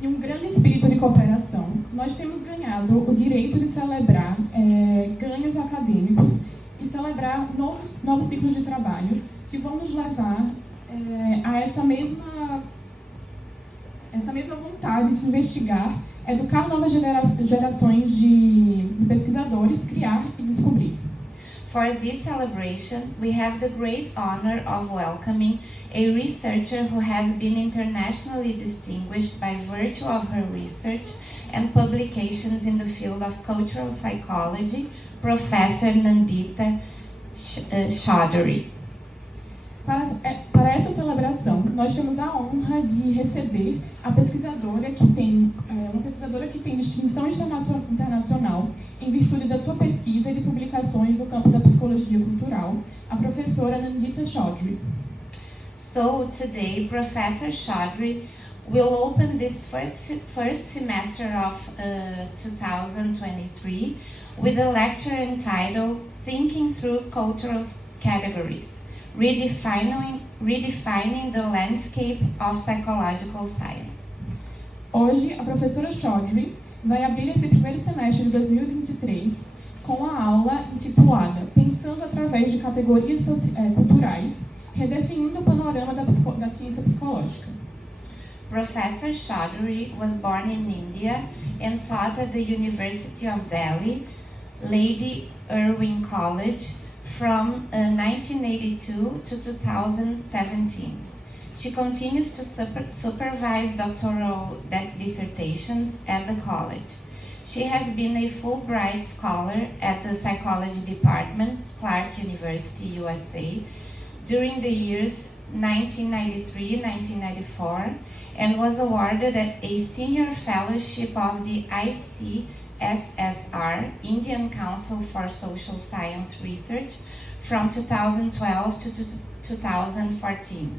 e um grande espírito de cooperação, nós temos ganhado o direito de celebrar ganhos acadêmicos e celebrar novos ciclos de trabalho que vão nos levar a essa mesma vontade de investigar, educar novas gerações de pesquisadores, criar e descobrir. For this celebration, we have the great honor of welcoming a researcher who has been internationally distinguished by virtue of her research and publications in the field of cultural psychology, Professor Nandita Chaudhary. Para essa celebração, nós temos a honra de receber a pesquisadora que tem distinção internacional em virtude da sua pesquisa e de publicações no campo da psicologia cultural, a professora Nandita Chaudhary. So today, Professor Chaudhary will open this first semester of 2023 with a lecture entitled Thinking Through Cultural Categories. Redefining the Landscape of Psychological Science. Hoje, a professora Chaudhary vai abrir esse primeiro semestre de 2023 com a aula intitulada Pensando através de categorias culturais, redefinindo o panorama da ciência psicológica. Professor Chaudhary was born in India and taught at the University of Delhi, Lady Irwin College, from 1982 to 2017. She continues to supervise doctoral dissertations at the college. She has been a Fulbright Scholar at the Psychology Department, Clark University, USA, during the years 1993-1994, and was awarded a Senior Fellowship of the ICSSR, Indian Council for Social Science Research, from 2012 to 2014.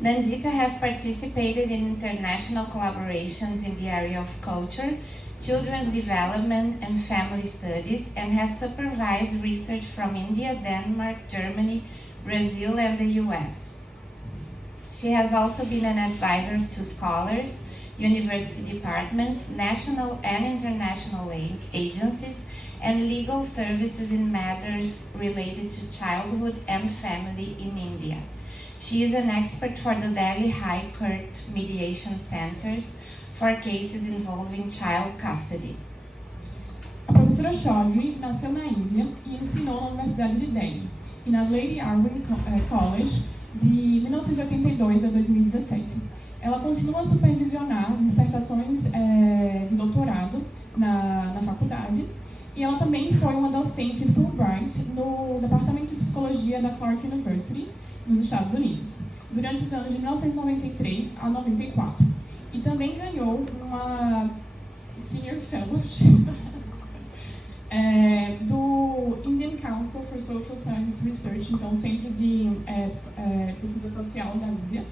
Nandita has participated in international collaborations in the area of culture, children's development, and family studies, and has supervised research from India, Denmark, Germany, Brazil, and the US. She has also been an advisor to scholars, university departments, national and international agencies, and legal services in matters related to childhood and family in India. She is an expert for the Delhi High Court Mediation Centers for cases involving child custody. A professora Chaudhary nasceu na Índia e ensinou na Universidade de Delhi e na Lady Irwin College de 1982 a 2017. Ela continua a supervisionar dissertações de doutorado na faculdade e ela também foi uma docente Fulbright no Departamento de Psicologia da Clark University, nos Estados Unidos, durante os anos de 1993 a 94. E também ganhou uma Senior Fellowship do Indian Council for Social Science Research, então Centro de Pesquisa Social da Índia,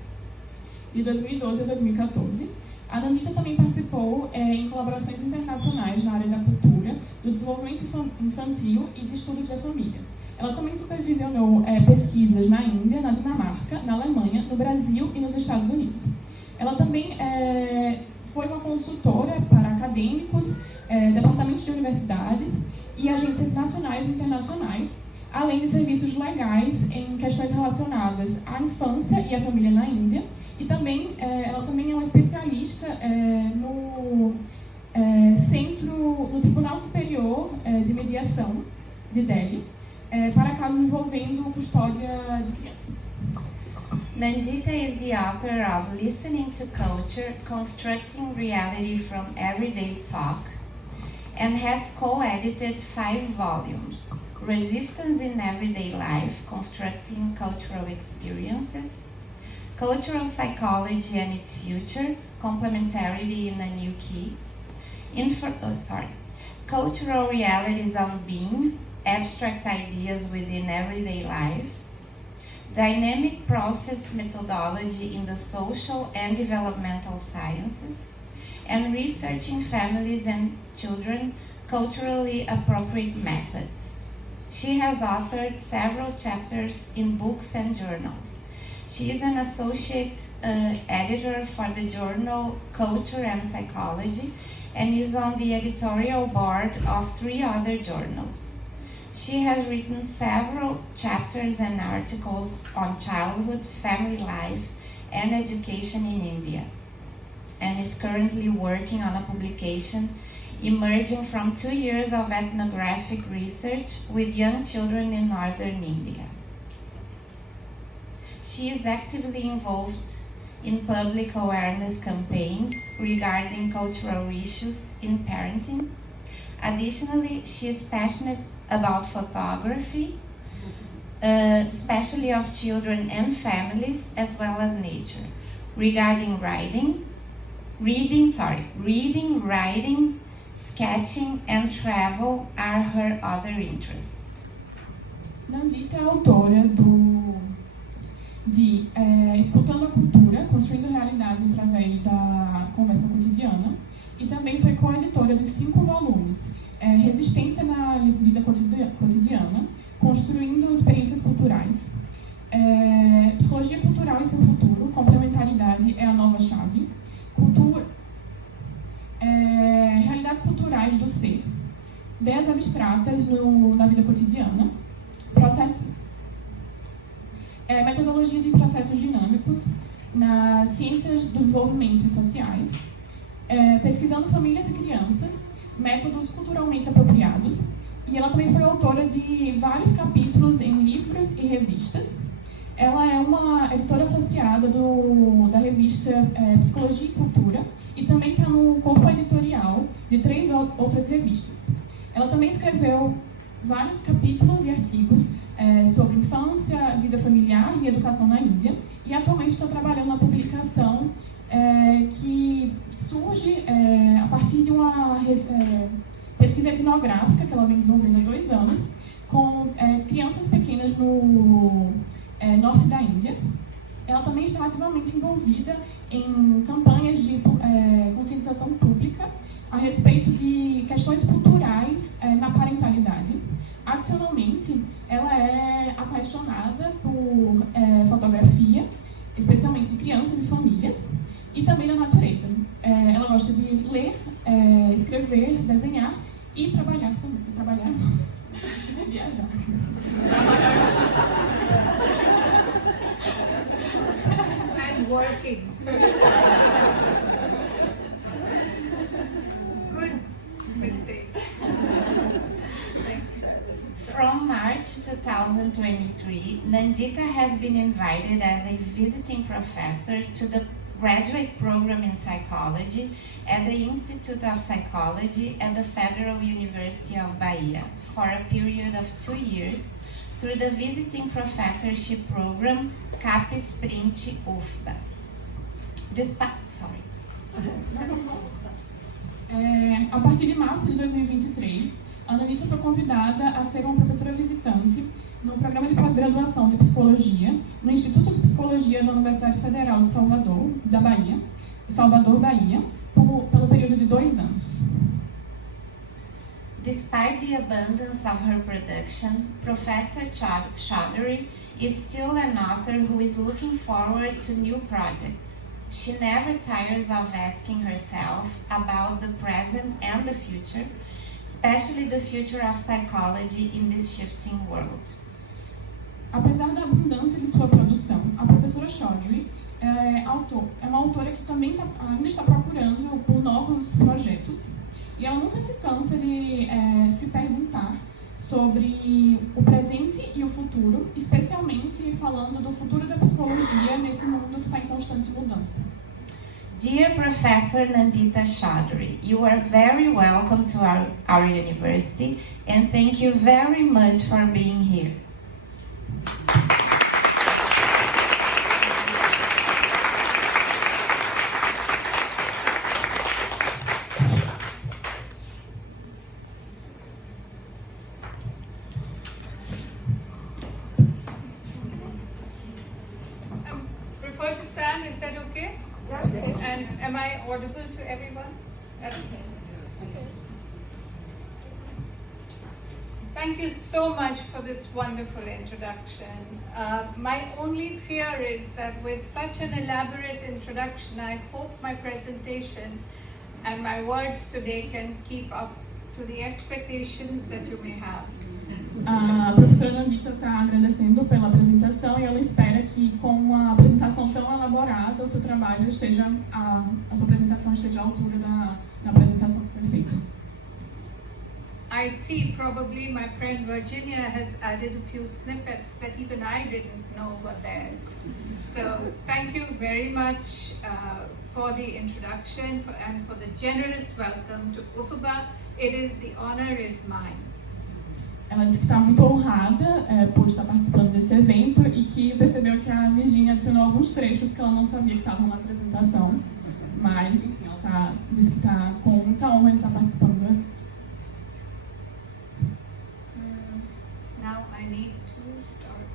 de 2012 a 2014. A Nandita também participou em colaborações internacionais na área da cultura, do desenvolvimento infantil e de estudos da família. Ela também supervisionou pesquisas na Índia, na Dinamarca, na Alemanha, no Brasil e nos Estados Unidos. Ela também foi uma consultora para acadêmicos, departamentos de universidades e agências nacionais e internacionais, além de serviços legais em questões relacionadas à infância e à família na Índia. E também, ela também é uma especialista no Tribunal Superior de Mediação de Delhi, para casos envolvendo custódia de crianças. Nandita is the author of Listening to Culture, Constructing Reality from Everyday Talk, and has co-edited 5 volumes: Resistance in Everyday Life, Constructing Cultural Experiences, Cultural Psychology and Its Future, Complementarity in a New Key, Cultural Realities of Being, Abstract Ideas Within Everyday Lives, Dynamic Process Methodology in the Social and Developmental Sciences, and Researching Families and Children, Culturally Appropriate Methods. She has authored several chapters in books and journals. She is an associate editor for the journal Culture and Psychology and is on the editorial board of 3 other journals. She has written several chapters and articles on childhood, family life, and education in India, and is currently working on a publication emerging from 2 years of ethnographic research with young children in northern India. She is actively involved in public awareness campaigns regarding cultural issues in parenting. Additionally, she is passionate about photography, especially of children and families, as well as nature. Regarding reading, writing, sketching, and travel are her other interests. Nandita é autora de Escutando a Cultura, Construindo Realidades através da Conversa Cotidiana, e também foi coeditora de 5 volumes, Resistência na Vida Cotidiana, Construindo Experiências Culturais, Psicologia Cultural e Seu Futuro, Complementaridade é a Nova Chave, Realidades Culturais do Ser, Ideias Abstratas na Vida Cotidiana, Metodologia de Processos Dinâmicos nas Ciências do Desenvolvimento e Sociais, Pesquisando Famílias e Crianças, Métodos Culturalmente Apropriados, e ela também foi autora de vários capítulos em livros e revistas. Ela é uma editora associada da revista Psicologia e Cultura e também está no corpo editorial de 3 outras revistas. Ela também escreveu vários capítulos e artigos sobre infância, vida familiar e educação na Índia, e atualmente está trabalhando na publicação que surge a partir de uma pesquisa etnográfica que ela vem desenvolvendo há 2 anos com crianças pequenas no norte da Índia. Ela também está ativamente envolvida em campanhas de conscientização pública a respeito de questões culturais na parentalidade. Adicionalmente, ela é apaixonada por fotografia, especialmente de crianças e famílias, e também da natureza. Ela gosta de ler, escrever, desenhar e trabalhar também. Trabalhar e viajar. And working. Good mistake. From March 2023, Nandita has been invited as a visiting professor to the graduate program in psychology at the Institute of Psychology at the Federal University of Bahia for a period of 2 years through the visiting professorship program CAPES Sprint UFBA. A partir de março de 2023, a Nandita foi convidada a ser uma professora visitante no programa de pós-graduação de Psicologia no Instituto de Psicologia da Universidade Federal de Salvador, Bahia, pelo período de 2 anos. Despite the abundance of her production, Professor Chaudhary is still an author who is looking forward to new projects. She never tires of asking herself about the present and the future, especially the future of psychology in this shifting world. Apesar da abundância de sua produção, a professora Chaudhary é uma autora que também ainda está procurando por novos projetos, e ela nunca se cansa de se perguntar sobre o presente e o futuro, especialmente falando do futuro da psicologia nesse mundo que está em constante mudança. Dear Professor Nandita Chaudhary, you are very welcome to our university, and thank you very much for being here. Prefer to stand, is that okay? And am I audible to everyone? Okay. Thank you so much for this wonderful introduction. My only fear is that with such an elaborate introduction, I hope my presentation and my words today can keep up to the expectations that you may have. A professora Nandita está agradecendo pela apresentação e ela espera que com uma apresentação tão elaborada o seu trabalho esteja, a sua apresentação esteja à altura da apresentação que foi feita. I see probably my friend Virginia has added a few snippets that even I didn't know were there. So thank you very much for the introduction and for the generous welcome to UFBA. The honor is mine. Ela disse que está muito honrada por estar participando desse evento e que percebeu que a Virginia adicionou alguns trechos que ela não sabia que estavam na apresentação. Mas, enfim, ela disse que está com muita honra de estar participando do evento. Now I need to start.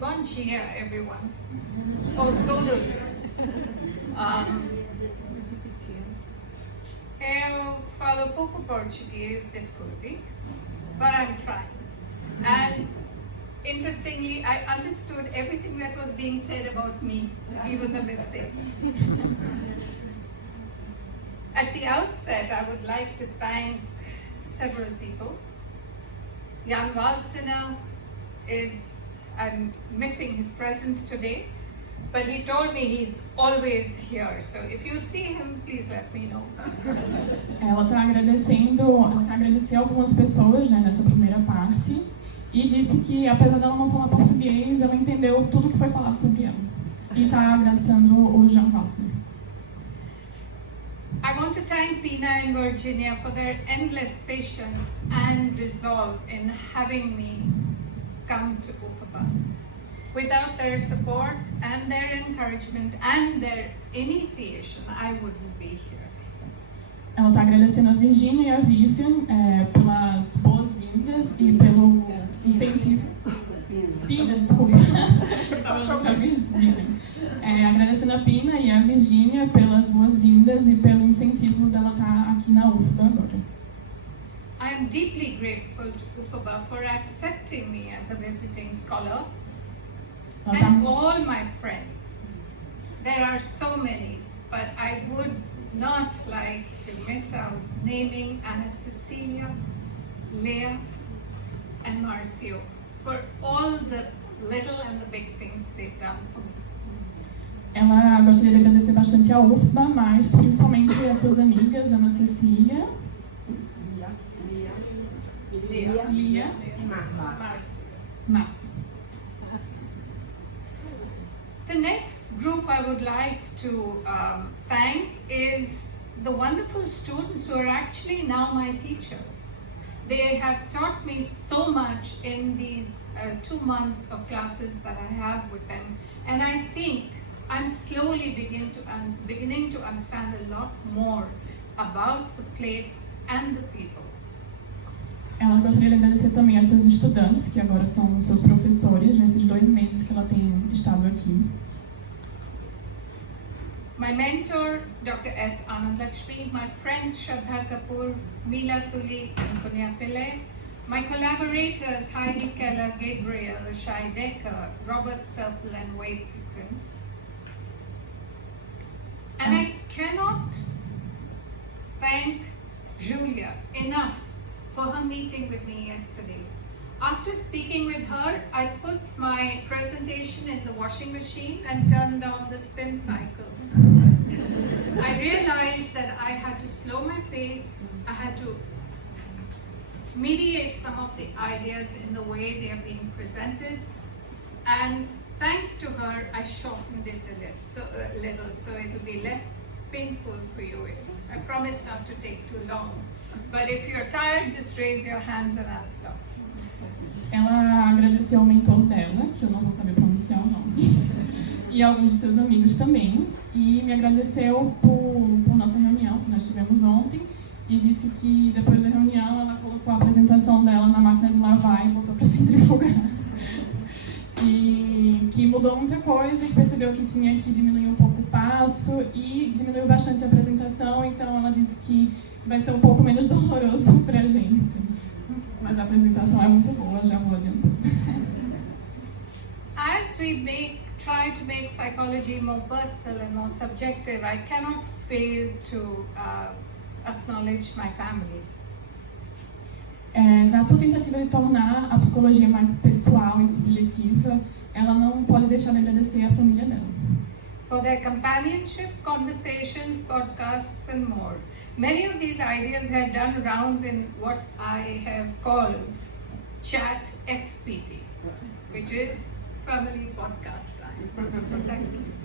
Bom dia, everyone. Oh, todos. Eu falo pouco português, desculpe, but I'm trying. And interestingly, I understood everything that was being said about me, even the mistakes. At the outset, I would like to thank several people. Jan Walsena I'm missing his presence today, but he told me he's always here. So if you see him, please let me know. Ela está agradecendo, ela quer agradecer algumas pessoas, né, nessa primeira parte e disse que, apesar dela não falar português, ela entendeu tudo que foi falado sobre ela. E está agradecendo o Jan Walsena. I want to thank Pina and Virginia for their endless patience and resolve in having me come to UFBA. Without their support and their encouragement and their initiation, I wouldn't be here. Ela está agradecendo a Virginia e a Vivian pelas boas-vindas e pelo incentivo. Pina, desculpa. Estava olhando para a Vivian. Agradecendo a Pina e a Virginia pelas boas-vindas e pelo incentivo dela estar aqui na UFBA agora. I am deeply grateful to UFBA for accepting me as a visiting scholar. And all my friends. There are so many, but I would not like to miss out naming Ana Cecilia, Leah, and Marcio for all the little and the big things they've done for me. Ela gostaria de agradecer bastante a UFBA, mas principalmente as suas amigas, Ana Cecília, Lia e Márcio. The next group I would like to thank is the wonderful students who are actually now my teachers. They have taught me so much in these 2 months of classes that I have with them, and I think I'm slowly beginning to understand a lot more about the place and the people. Ela gostaria de agradecer também a seus estudantes, que agora são seus professores, nesses 2 meses que ela tem estado aqui. My mentor, Dr. S. Anand Lakshmi, my friends Shraddha Kapoor, Meela Tuli, and Punya Pillai, my collaborators Heidi Keller, Gabriel, Shai Decker, Robert Serpel, and Wade Pickering. And I cannot thank Julia enough for her meeting with me yesterday. After speaking with her, I put my presentation in the washing machine and turned on the spin cycle. I realized that I had to slow my pace, I had to mediate some of the ideas in the way they are being presented, and thanks to her, I shortened it a little, so it will be less painful for you. I promise not to take too long. But if you're tired, just raise your hands and I'll stop. Ela agradeceu ao mentor dela, que eu não vou saber pronunciar o nome, e alguns de seus amigos também, e me agradeceu por nossa reunião que nós tivemos ontem, e disse que depois da reunião ela colocou a apresentação dela na máquina de lavar e botou para centrifugar. E que mudou muita coisa e percebeu que tinha que diminuir um pouco o passo e diminuiu bastante a apresentação, então ela disse que vai ser um pouco menos doloroso pra gente. Mas a apresentação é muito boa, já vou adiantando. As we try to make psychology more personal and more subjective, I cannot fail to acknowledge my family. Na sua tentativa de tornar a psicologia mais pessoal e subjetiva, ela não pode deixar de agradecer a família dela. For their companionship, conversations, podcasts and more. Many of these ideas have done rounds in what I have called Chat FPT, which is Family Podcast Time. So thank you.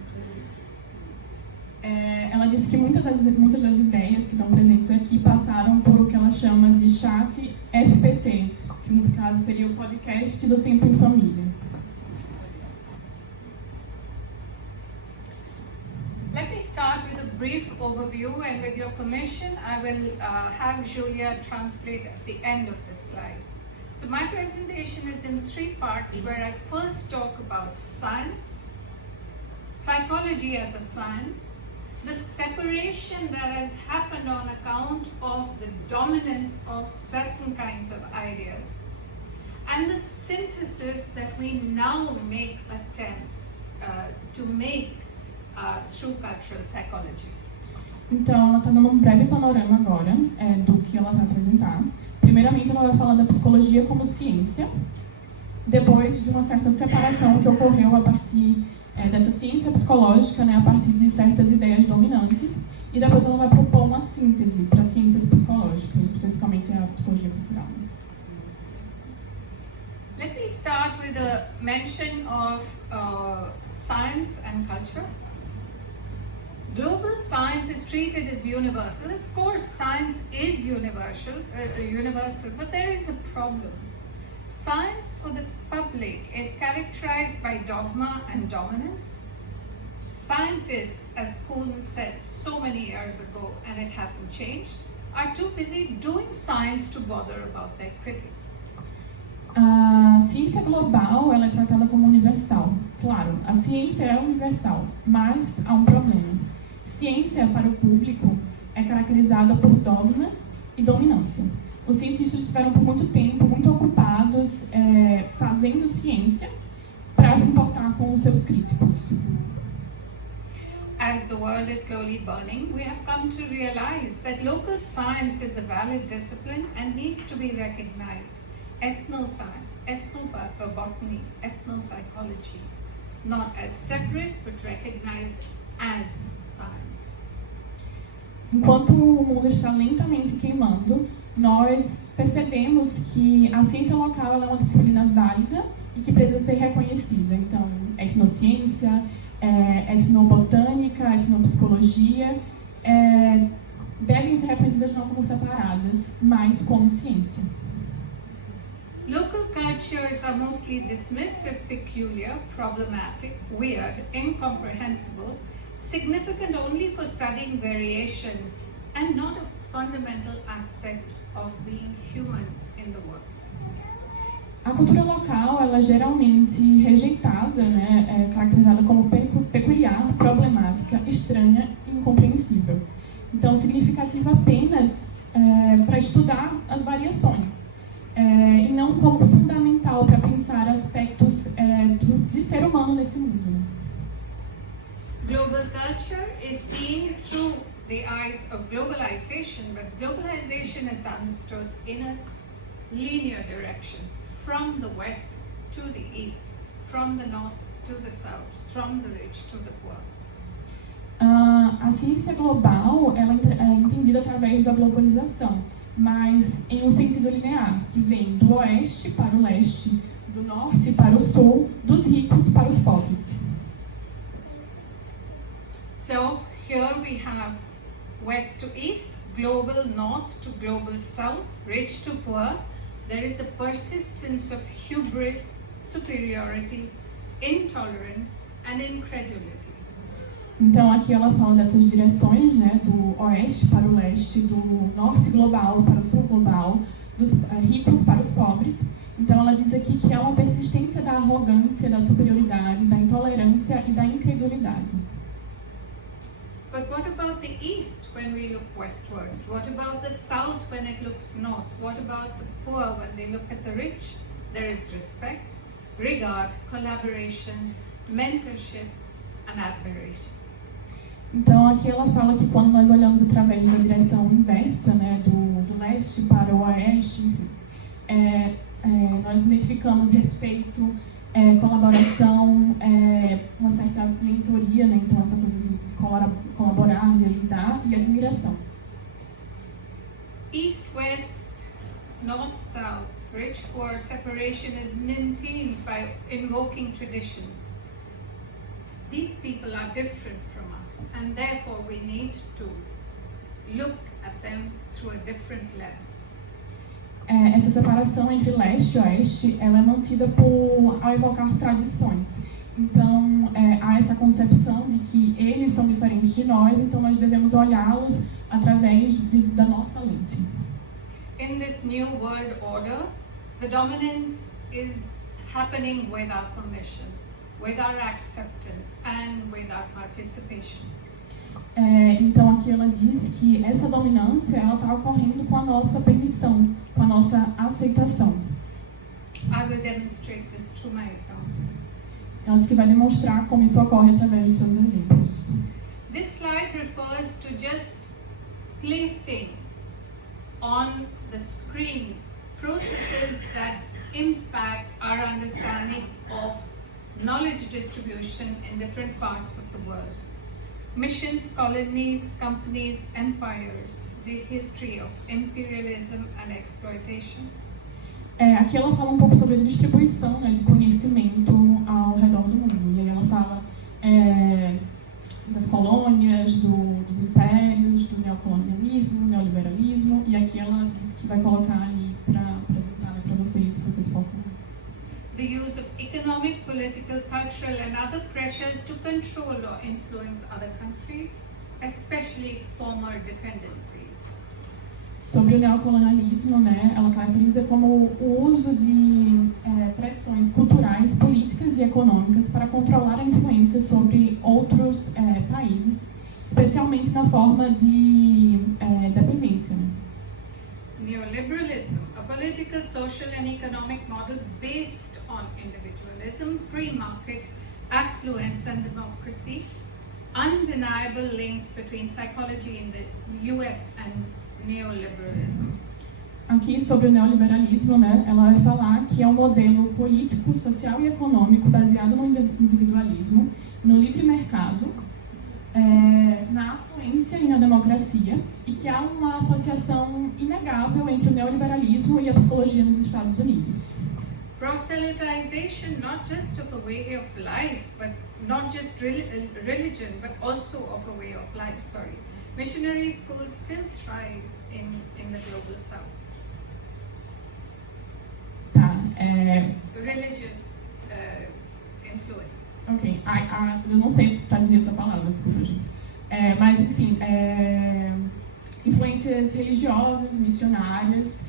Ela disse que muitas das ideias que estão presentes aqui passaram por o que ela chama de Chat FPT, que nos casos seria o podcast do Tempo em Família. Let me start with a brief overview, and with your permission, I will have Julia translate at the end of the slide. So my presentation is in 3 parts, where I first talk about science, psychology as a science, the separation that has happened on account of the dominance of certain kinds of ideas, and the synthesis that we now make attempts to make through cultural psychology. Então, ela está dando um breve panorama agora do que ela vai apresentar. Primeiramente, ela vai falar da psicologia como ciência, depois de uma certa separação que ocorreu a partir dessa ciência psicológica, né, a partir de certas ideias dominantes, e depois ela vai propor uma síntese para ciências psicológicas, especificamente a psicologia cultural. Let me start with a mention of science and culture. Global science is treated as universal. Of course, science is universal, but there is a problem. Science for the public is characterized by dogma and dominance. Scientists, as Kuhn said so many years ago, and it hasn't changed, are too busy doing science to bother about their critics. A ciência global ela é tratada como universal. Claro, a ciência é universal, mas há um problema. Ciência para o público é caracterizada por dogmas e dominância. Os cientistas estiveram por muito tempo muito ocupados fazendo ciência para se importar com os seus críticos. As the world is slowly burning, we have come to realize that local science is a valid discipline and needs to be recognized. Ethnoscience, ethnobotany, ethnopsychology, not as separate but recognized as science. Enquanto o mundo está lentamente queimando, nós percebemos que a ciência local ela é uma disciplina válida e que precisa ser reconhecida. Então, etnociência, etnobotânica, etnopsicologia devem ser reconhecidas não como separadas, mas como ciência. Local cultures are mostly dismissed as peculiar, problematic, weird, incomprehensible, significant only for studying variation, and not a fundamental aspect of being human in the world. A cultura local ela é geralmente rejeitada, caracterizada como peculiar, problemática, estranha e incompreensível. Então, significativa apenas para estudar as variações. E não como fundamental para pensar aspectos de ser humano nesse mundo. Né? Global culture is seen through the eyes of globalization, but globalization is understood in a linear direction, from the west to the east, from the north to the south, from the rich to the poor. A ciência global ela é entendida através da globalização, mas em um sentido linear, que vem do oeste para o leste, do norte para o sul, dos ricos para os pobres. So here we have west to east, global north to global south, rich to poor. There is a persistence of hubris, superiority, intolerance and incredulity. Então aqui ela fala dessas direções, do oeste para o leste, do norte global para o sul global, dos ricos para os pobres. Então ela diz aqui que há uma persistência da arrogância, da superioridade, da intolerância e da incredulidade. But what about the east when we look westwards? What about the south when it looks north? What about the poor when they look at the rich? There is respect, regard, collaboration, mentorship, and admiration. Então, aqui ela fala que quando nós olhamos através da direção inversa, né, do leste para o oeste, enfim, nós identificamos respeito, colaboração, uma certa mentoria, né, então essa coisa de colaborar, de ajudar, e admiração. East-west, north-south, rich-poor separation is maintained by invoking traditions. These people are different from us, and therefore we need to look at them through a different lens. Essa separação entre leste e oeste, ela é mantida ao evocar tradições. Então, há essa concepção de que eles são diferentes de nós, então nós devemos olhá-los através da nossa lente. In this new world order, the dominance is happening with our permission, with our acceptance, and with our participation. Então aqui ela diz que essa dominância ela está ocorrendo com a nossa permissão, com a nossa aceitação. I will demonstrate this through my examples. Ela diz que vai demonstrar como isso ocorre através dos seus exemplos. This slide refers to just placing on the screen processes that impact our understanding of knowledge distribution in different parts of the world. Missions, colonies, companies, empires, the history of imperialism and exploitation. Aqui ela fala um pouco sobre a distribuição, né, de conhecimento ao redor do mundo. E aí ela fala das colônias, dos impérios, do neocolonialismo, neoliberalismo. E aqui ela diz que vai colocar ali para apresentar, né, para vocês possam ver. The use of economic, political, cultural and other pressures to control or influence other countries, especially former dependencies. Sobre o neocolonialismo, né, ela caracteriza como o uso de pressões culturais, políticas e econômicas para controlar a influência sobre outros países, especialmente na forma de dependência. Né? Neoliberalism, a political, social and economic model based on individualism, free market, affluence and democracy, undeniable links between psychology in the US and neoliberalism. Aqui sobre o neoliberalismo, né, ela vai falar que é um modelo político, social e econômico baseado no individualismo, no livre mercado, na afluência e na democracia, e que há uma associação inegável entre o neoliberalismo e a psicologia nos Estados Unidos. Proselytization, not just of a way of life, but not just religion, but also of a way of life. Missionary schools still thrive in the global south. Tá, Religious influence. Ok, eu não sei traduzir essa palavra, desculpa, gente. Mas, enfim, influências religiosas, missionárias,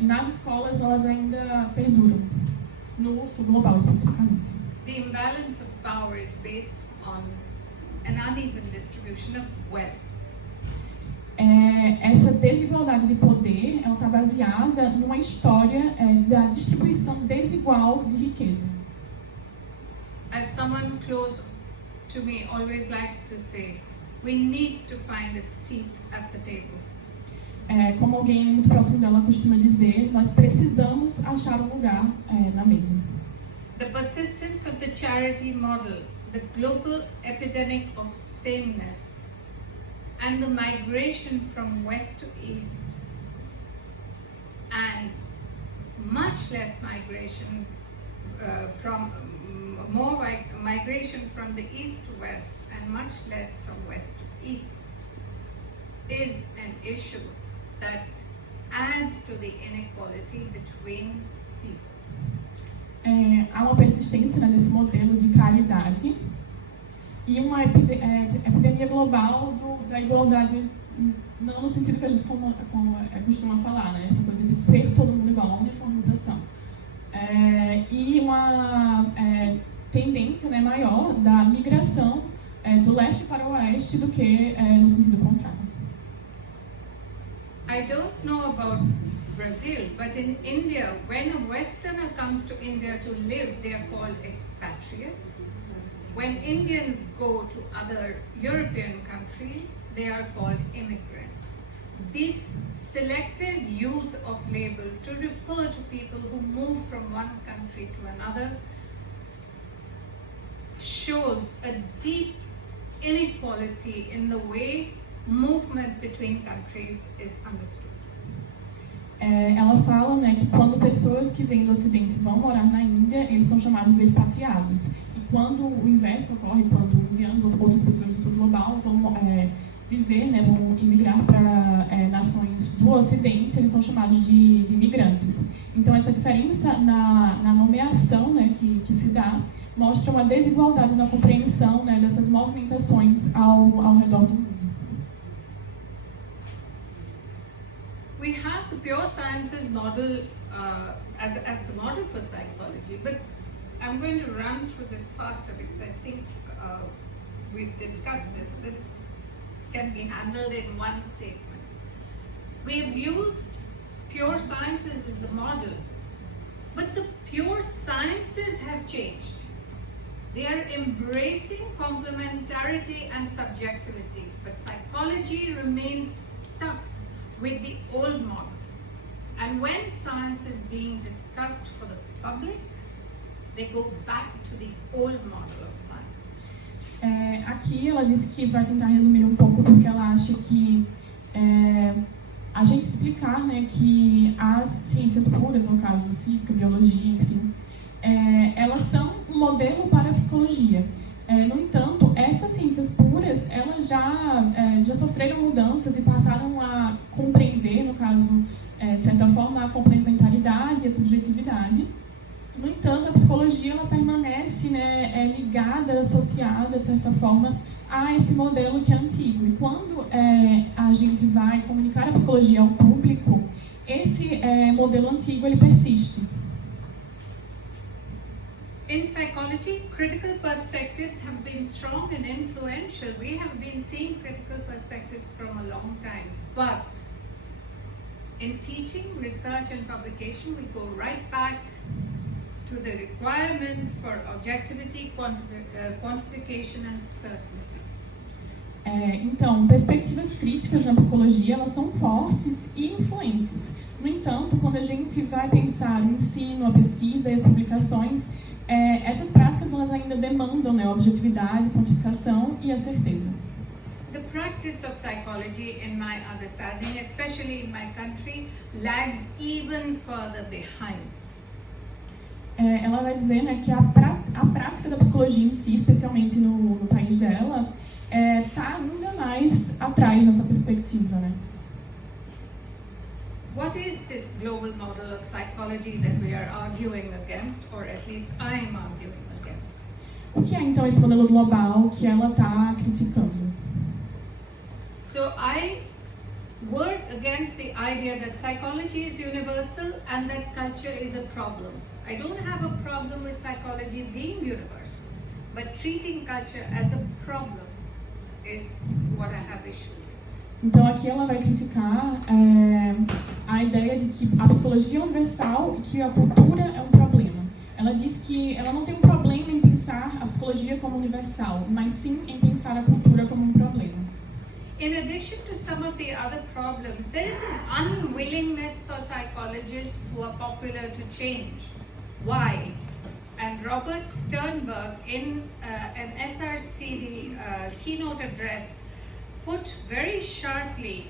nas escolas elas ainda perduram, no sul global especificamente. The imbalance of power is based on an uneven distribution of wealth. Essa desigualdade de poder ela está baseada numa história da distribuição desigual de riqueza. As someone close to me always likes to say, we need to find a seat at the table. Como alguém muito próximo dela costuma dizer, nós precisamos achar um lugar na mesa. The persistence of the charity model, the global epidemic of sameness, and the migration from west to east, and much less migration migration from the east to west and much less from west to east, is an issue that adds to the inequality between people. Há uma persistência, né, nesse modelo de caridade e uma epidemia global da igualdade, não no sentido que a gente costuma falar, né, essa coisa de ser todo mundo igual, a uniformização. E uma tendência, né, maior da migração do leste para o oeste do que no sentido contrário. I don't know about Brazil, but in India, when a Westerner comes to India to live, they are called expatriates. When Indians go to other European countries, they are called immigrants. This selective use of labels to refer to people who move from one country to another shows a deep inequality in the way movement between countries is understood. Ela fala, né, que quando pessoas que vêm do Ocidente vão morar na Índia, eles são chamados de expatriados. E quando o inverso ocorre, quando indianos ou outras pessoas do sul global vão viver, né, vão imigrar para nações do Ocidente, eles são chamados de imigrantes. Então essa diferença na nomeação, né, que se dá mostra uma desigualdade na compreensão, né, dessas movimentações ao redor do mundo. We have the pure sciences model as the model for psychology, but I'm going to run through this faster because I think we've discussed this. This can be handled in one statement. We've used pure sciences as a model, but the pure sciences have changed. They are embracing complementarity and subjectivity, but psychology remains stuck with the old model. And when science is being discussed for the public, they go back to the old model of science. Aqui ela disse que vai tentar resumir um pouco porque ela acha que a gente explicar, né, que as ciências puras, no caso física, biologia, enfim, elas são um modelo para a psicologia. No entanto, essas ciências puras, elas já sofreram mudanças e passaram a compreender, no caso, de certa forma, a complementaridade e a subjetividade. No entanto, a psicologia ela permanece, né, ligada, associada, de certa forma, a esse modelo que é antigo. E quando a gente vai comunicar a psicologia ao público, esse modelo antigo ele persiste. In psychology, critical perspectives have been strong and influential. We have been seeing critical perspectives from a long time. But in teaching, research and publication, we go right back to the requirement for objectivity, quantification and certainty. Então, perspectivas críticas na psicologia, elas são fortes e influentes. No entanto, quando a gente vai pensar o ensino, a pesquisa e as publicações, essas práticas elas ainda demandam, né, a objetividade, a quantificação e a certeza. The practice of psychology, in my understanding, especially in my country, lags even further behind. Ela vai dizer, né, que a prática da psicologia em si, especialmente no país dela, está ainda mais atrás nessa perspectiva, né? What is this global model of psychology that we are arguing against, or at least I am arguing against? O que é então esse modelo global que ela está criticando? So I work against the idea that psychology is universal and that culture is a problem. I don't have a problem with psychology being universal, but treating culture as a problem is what I have issue with. Então aqui ela vai criticar a ideia de que a psicologia é universal e que a cultura é um problema. Ela diz que ela não tem um problema em pensar a psicologia como universal, mas sim em pensar a cultura como um problema. In addition to some of the other problems, there is an unwillingness for psychologists who are popular to change. Why? And Robert Sternberg, in an SRCD keynote address, put very sharply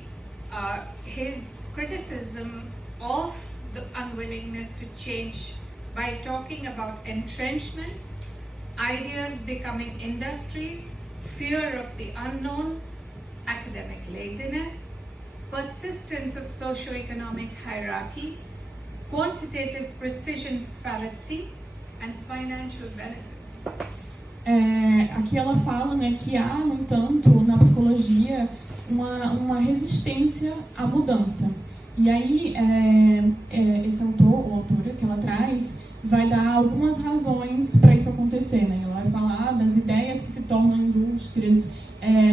his criticism of the unwillingness to change by talking about entrenchment, ideas becoming industries, fear of the unknown, academic laziness, persistence of socio-economic hierarchy, quantitative precision fallacy, and financial benefits. Aqui ela fala, né, que há, no entanto, na psicologia uma resistência à mudança. E aí, esse autor, ou autora que ela traz, vai dar algumas razões para isso acontecer, né? Ela vai falar das ideias que se tornam indústrias,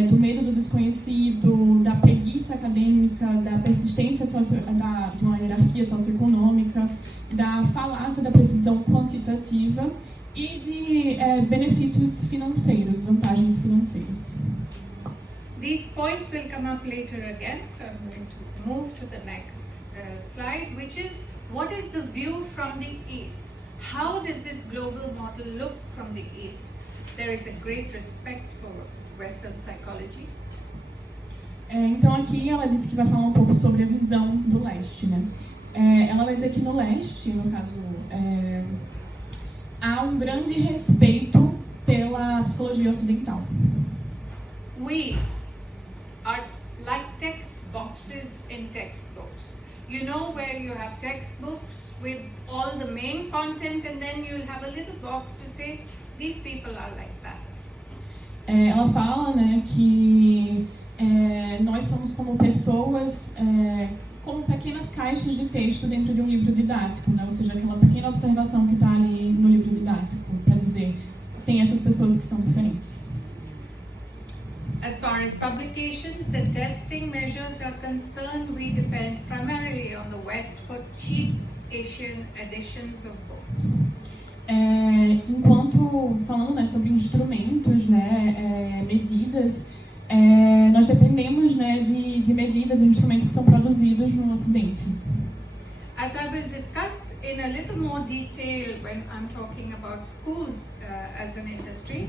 do medo do desconhecido, da preguiça acadêmica, da persistência de uma hierarquia socioeconômica, da falácia da precisão quantitativa e de benefícios financeiros, vantagens financeiras. These points will come up later again, so I'm going to move to the next slide, which is, what is the view from the East? How does this global model look from the East? There is a great respect for Western psychology. Então aqui ela disse que vai falar um pouco sobre a visão do leste, né? Ela vai dizer que no leste, no caso, há um grande respeito pela psicologia ocidental. We are like text boxes in textbooks. You know where you have textbooks with all the main content and then you'll have a little box to say, these people are like that. Ela fala, né, que nós somos como pessoas, como pequenas caixas de texto dentro de um livro didático, né? Ou seja, aquela pequena observação que está ali no livro didático, para dizer, tem essas pessoas que são diferentes. As far as publications and testing measures are concerned, we depend primarily on the West for cheap Asian editions of books. Enquanto falando, né, sobre instrumentos, né, medidas, nós dependemos, né, de medidas e instrumentos que são produzidos no Ocidente. As I will discuss in a little more detail when I'm talking about schools as an industry,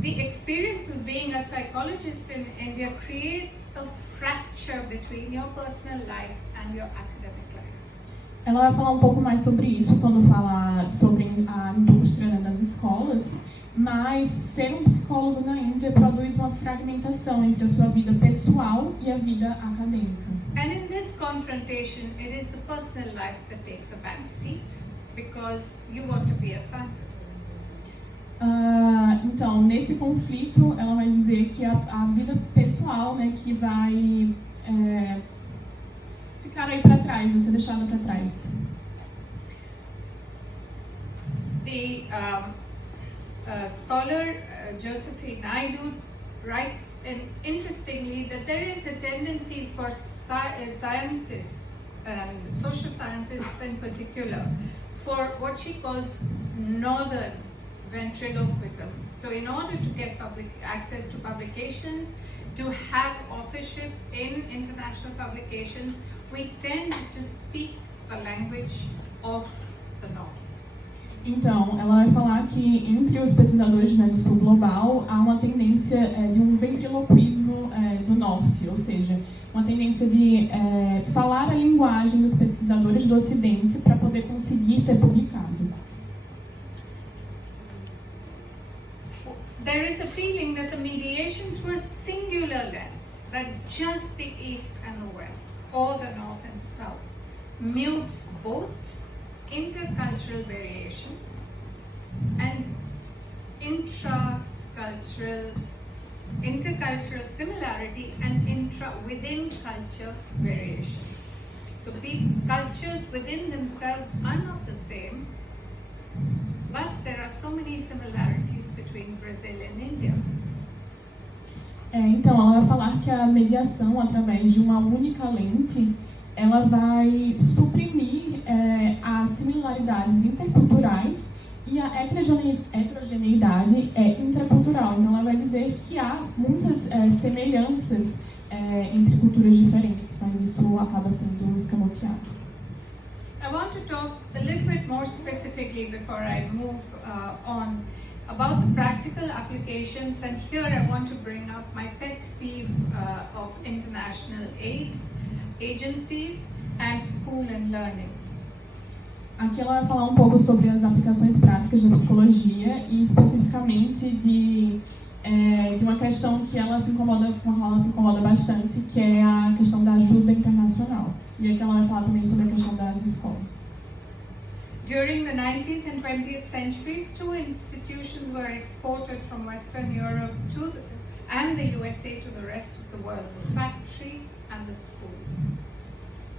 the experience of being a psychologist in India creates a fracture between your personal life and your academic life. Ela vai falar um pouco mais sobre isso quando falar sobre a indústria, né, das escolas, mas ser um psicólogo na Índia produz uma fragmentação entre a sua vida pessoal e a vida acadêmica. And in this confrontation, it is the personal life that takes a back seat because you want to be a scientist. Então, nesse conflito, ela vai dizer que a vida pessoal, né, que vai ficar aí para trás, vai ser deixada para trás. The scholar Josephine Naidu writes interestingly that there is a tendency for scientists and social scientists in particular for what she calls northern ventriloquism. So in order to get public access to publications, to have authorship in international publications, we tend to speak the language of the North. Então, ela vai falar que entre os pesquisadores, né, do sul global há uma tendência de um ventriloquismo do norte, ou seja, uma tendência de falar a linguagem dos pesquisadores do ocidente para poder conseguir ser publicado. There is a feeling that the mediation through a singular lens, that just the East and the West, or the North and South, mutes both intercultural variation and intercultural similarity and within culture variation. So cultures within themselves are not the same, but there are so many similarities between Brazil and India. Então, ela vai falar que a mediação através de uma única lente, ela vai suprimir as similaridades interculturais e a heterogeneidade intracultural. Então, ela vai dizer que há muitas semelhanças entre culturas diferentes, mas isso acaba sendo escamoteado. I want to talk a little bit more specifically before I move on about the practical applications, and here I want to bring up my pet peeve of international aid agencies and school and learning. Aqui ela vai falar um pouco sobre as aplicações práticas da psicologia e especificamente de uma questão que ela se incomoda bastante, que é a questão da ajuda internacional. E aqui ela vai falar também sobre a questão das escolas. During the 19th and 20th centuries, two institutions were exported from Western Europe and the USA to the rest of the world, the factory and the school.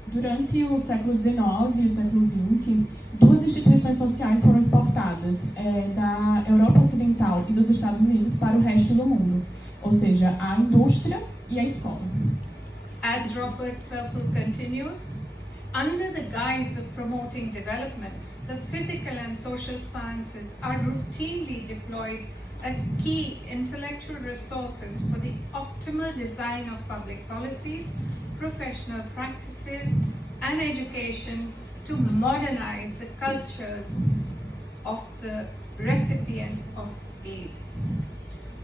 Durante o século XIX e o século XX, duas instituições sociais foram exportadas da Europa Ocidental e dos Estados Unidos para o resto do mundo, ou seja, a indústria e a escola. As Robert Serple continues, under the guise of promoting development, the physical and social sciences are routinely deployed as key intellectual resources for the optimal design of public policies, professional practices, and education to modernize the cultures of the recipients of aid.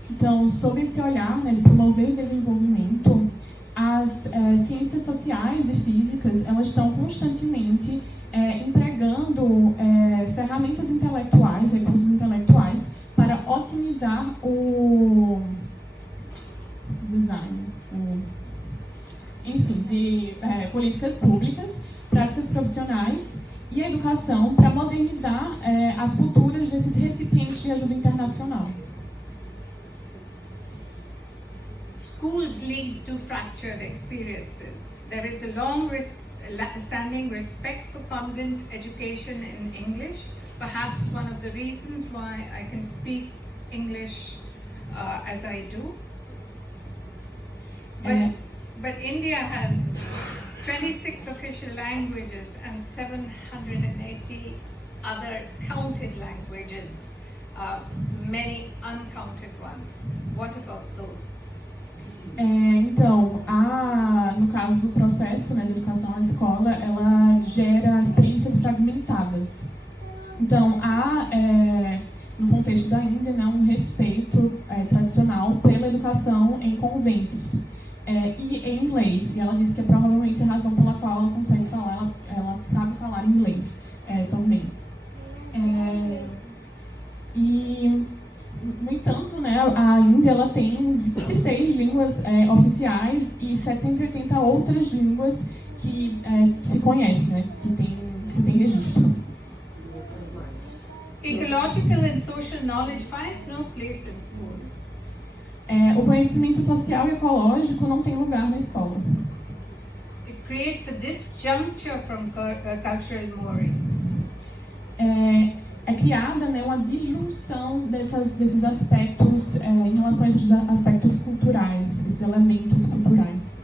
Então, sob esse olhar, né, de promover o desenvolvimento, as ciências sociais e físicas, elas estão constantemente empregando ferramentas intelectuais, recursos intelectuais, para otimizar o design, enfim, de políticas públicas, práticas profissionais e a educação para modernizar as culturas desses recipientes de ajuda internacional. Schools lead to fractured experiences. There is a long-standing respect for convent education in English, perhaps one of the reasons why I can speak English as I do. But India has 26 official languages and 780 other counted languages, many uncounted ones. What about those? Então, no caso do processo, né, de educação na escola, ela gera experiências fragmentadas. Então, há, no contexto da Índia, né, um respeito tradicional pela educação em conventos. E em inglês. E ela disse que é provavelmente a razão pela qual ela consegue falar, ela sabe falar inglês também. No entanto, né, a Índia ela tem 26 línguas oficiais e 780 outras línguas que se conhecem, né, que se tem registro. Ecological and social knowledge finds no place in school. O conhecimento social e ecológico não tem lugar na escola. It creates a disjuncture from cultural moorings. É criada, né, uma disjunção desses aspectos em relação a esses aspectos culturais, esses elementos culturais.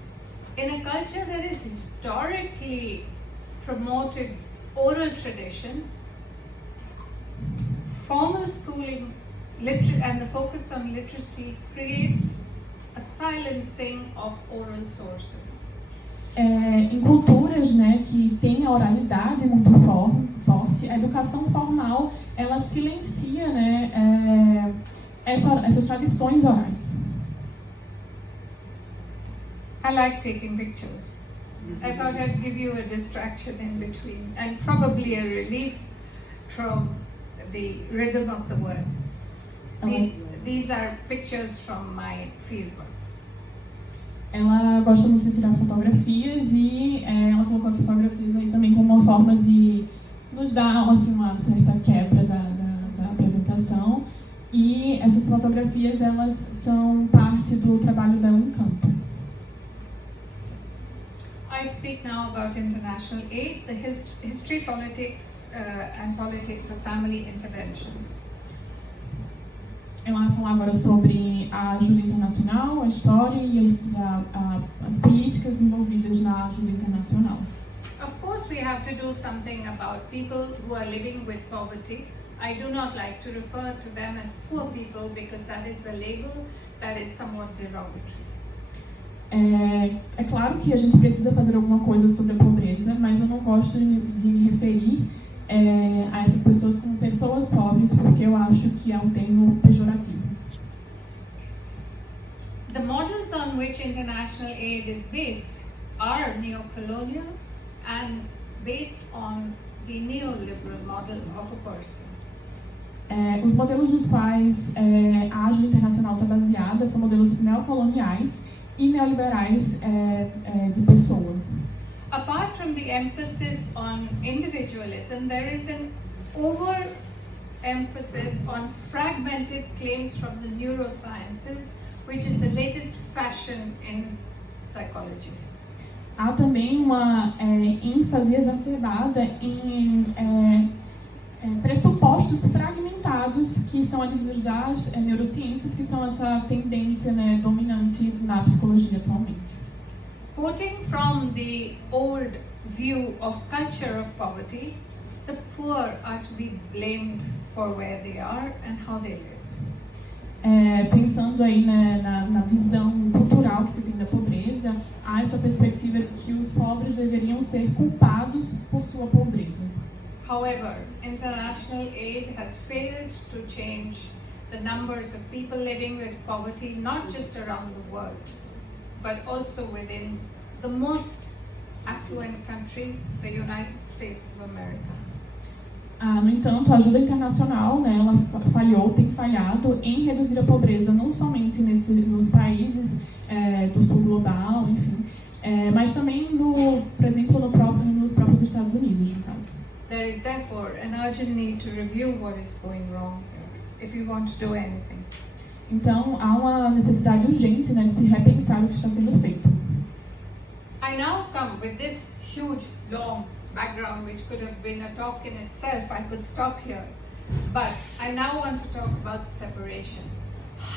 In a culture that is historically promoted oral traditions, formal schooling and the focus on literacy creates a silencing of oral sources. Em culturas, né, que tem a oralidade muito forte, a educação formal ela silencia, né, essas tradições orais. I like taking pictures. I thought I'd give you a distraction in between and probably a relief from the rhythm of the words. These are pictures from my fieldwork. Ela gosta muito de tirar fotografias e ela colocou as fotografias aí também como uma forma de nos dar assim, uma certa quebra da apresentação. E essas fotografias elas são parte do trabalho dela em campo. I speak now about international aid, the history, politics, and politics of family interventions. Ela vai falar agora sobre a ajuda internacional, a história e as políticas envolvidas na ajuda internacional. Of course, we have to do something about people who are living with poverty. I do not like to refer to them as poor people because that is a label that is somewhat derogatory. É claro que a gente precisa fazer alguma coisa sobre a pobreza, mas eu não gosto de me referir a essas pessoas como pessoas pobres, porque eu acho que é um termo pejorativo. The models on which international aid is based are neocolonial and based on the neoliberal model of a person. Os modelos nos quais a ajuda internacional está baseada são modelos neocoloniais e neoliberais de pessoa. Apart from the emphasis on individualism, there is an over-emphasis on fragmented claims from the neurosciences, which is the latest fashion in psychology. há também uma ênfase exacerbada em pressupostos fragmentados que são advindos das neurociências, que são essa tendência, né, dominante na psicologia atualmente. Quoting from the old view of culture of poverty, the poor are to be blamed for where they are and how they live. Pensando aí, né, na visão cultural que se tem da pobreza, há essa perspectiva de que os pobres deveriam ser culpados por sua pobreza. However, international aid has failed to change the numbers of people living with poverty, not just around the world, but also within the most affluent country, the United States of America. No entanto, a ajuda internacional, né, ela tem falhado em reduzir a pobreza, não somente nos países do sul global, enfim, mas também, por exemplo, nos próprios Estados Unidos, no caso. There is therefore an urgent need to review what is going wrong here, if you want to do anything. Então, há uma necessidade urgente, né, de se repensar o que está sendo feito. I now come with this huge, long background, which could have been a talk in itself. I could stop here. But I now want to talk about separation.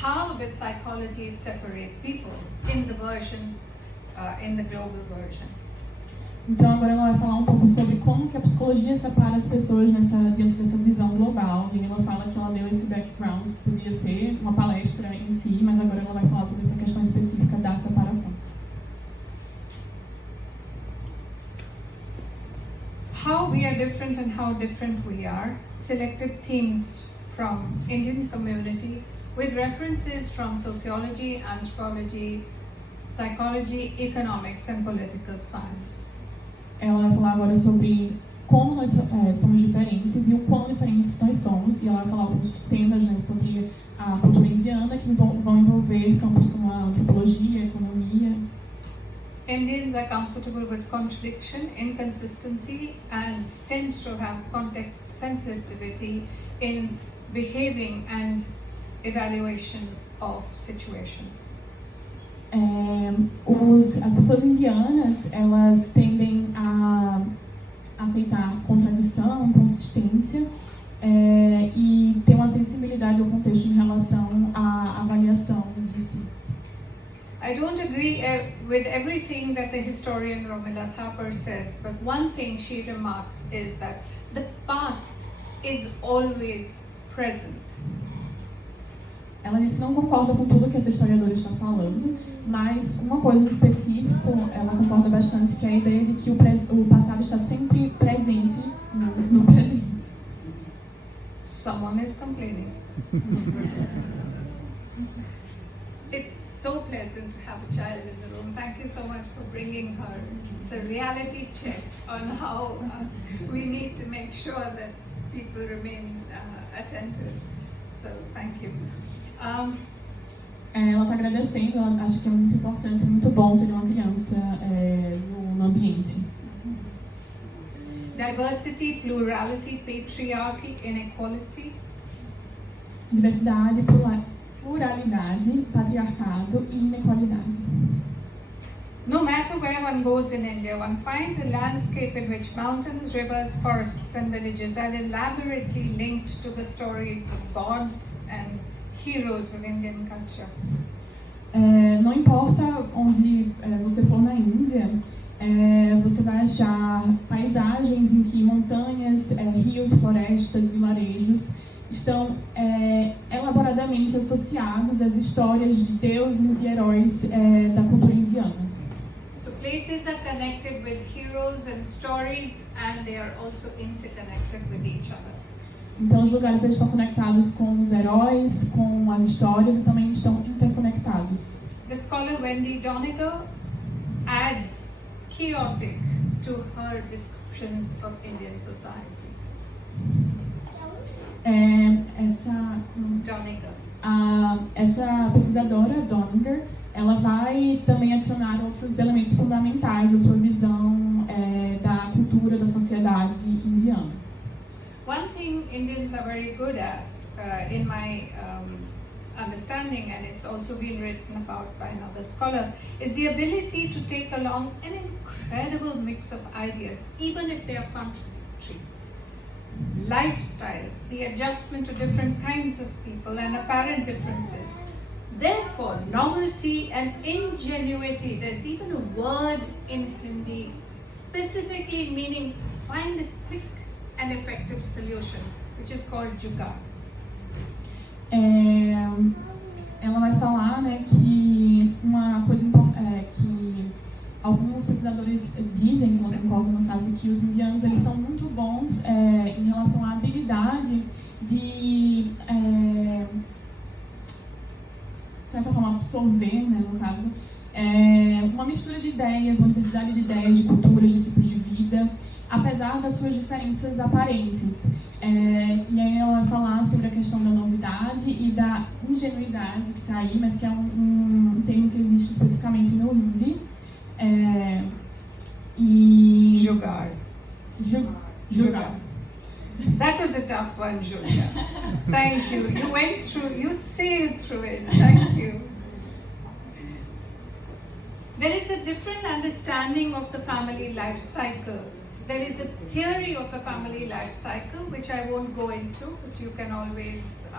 How does psychology separate people in the version, in the global version? Então, agora ela vai falar um pouco sobre como que a psicologia separa as pessoas diante dessa visão global. E ela fala que ela deu esse background, que podia ser uma palestra em si, mas agora ela vai falar sobre essa questão específica da separação. How we are different and how different we are. Selected themes from Indian community with references from sociology, anthropology, psychology, economics and political science. Ela vai falar agora sobre como nós somos diferentes e o quão diferentes nós somos. E ela vai falar alguns temas, né, sobre a cultura indiana que vão envolver campos como a antropologia, a economia. Indians are comfortable with contradiction, inconsistency, and tend to have context sensitivity in behaving and evaluation of situations. As pessoas indianas, elas tendem a aceitar contradição, inconsistência e ter uma sensibilidade ao contexto em relação à avaliação de si. I don't agree with everything that the historian Romila Thapar says, but one thing she remarks is that the past is always present. Ela disse que não concorda com tudo que essa historiadora está falando, mas uma coisa em específico, ela concorda bastante, que é a ideia de que o passado está sempre presente no presente. Someone is complaining. It's so pleasant to have a child in the room. Thank you so much for bringing her. It's a reality check on how we need to make sure that people remain attentive. So thank you. Ela está agradecendo, ela acha que é muito importante, muito bom ter uma criança no ambiente. Diversity, plurality, patriarchy, inequality. Diversidade, pluralidade, patriarcado e inequalidade. No matter where one goes in India, one finds a landscape in which mountains, rivers, forests and villages are elaborately linked to the stories of gods and heroes of Indian culture. Não importa onde você for na Índia, você vai achar paisagens em que montanhas, rios, florestas, vilarejos estão elaboradamente associados às histórias de deuses e heróis da cultura indiana. So places are connected with heroes and stories, and they are also interconnected with each other. Então os lugares estão conectados com os heróis, com as histórias e também estão interconectados. The scholar Wendy Donegal adds chaotic to her descriptions of Indian society. Essa pesquisadora, Donegal, ela vai também adicionar outros elementos fundamentais à sua visão da cultura, da sociedade indiana. One thing Indians are very good at, in my understanding, and it's also been written about by another scholar, is the ability to take along an incredible mix of ideas, even if they are contradictory. Lifestyles, the adjustment to different kinds of people and apparent differences. Therefore, novelty and ingenuity, there's even a word in Hindi specifically meaning find a quick and effective solution, which is called jugaad. Ela vai falar, né, que uma coisa que alguns pesquisadores dizem, que ela concorda no caso, que os indianos eles estão muito bons em relação à habilidade de, de certa forma, absorver, né, no caso, uma mistura de ideias, uma diversidade de ideias, de culturas, de tipos de vida, apesar das suas diferenças aparentes. E aí ela vai falar sobre a questão da novidade e da ingenuidade que está aí, mas que é um termo que existe especificamente no Hindi. Jugaad. Jugaad. That was a tough one, Julia. Thank you. You went through, you sailed through it. Thank you. There is a different understanding of the family life cycle. There is a theory of the family life cycle, which I won't go into, but you can always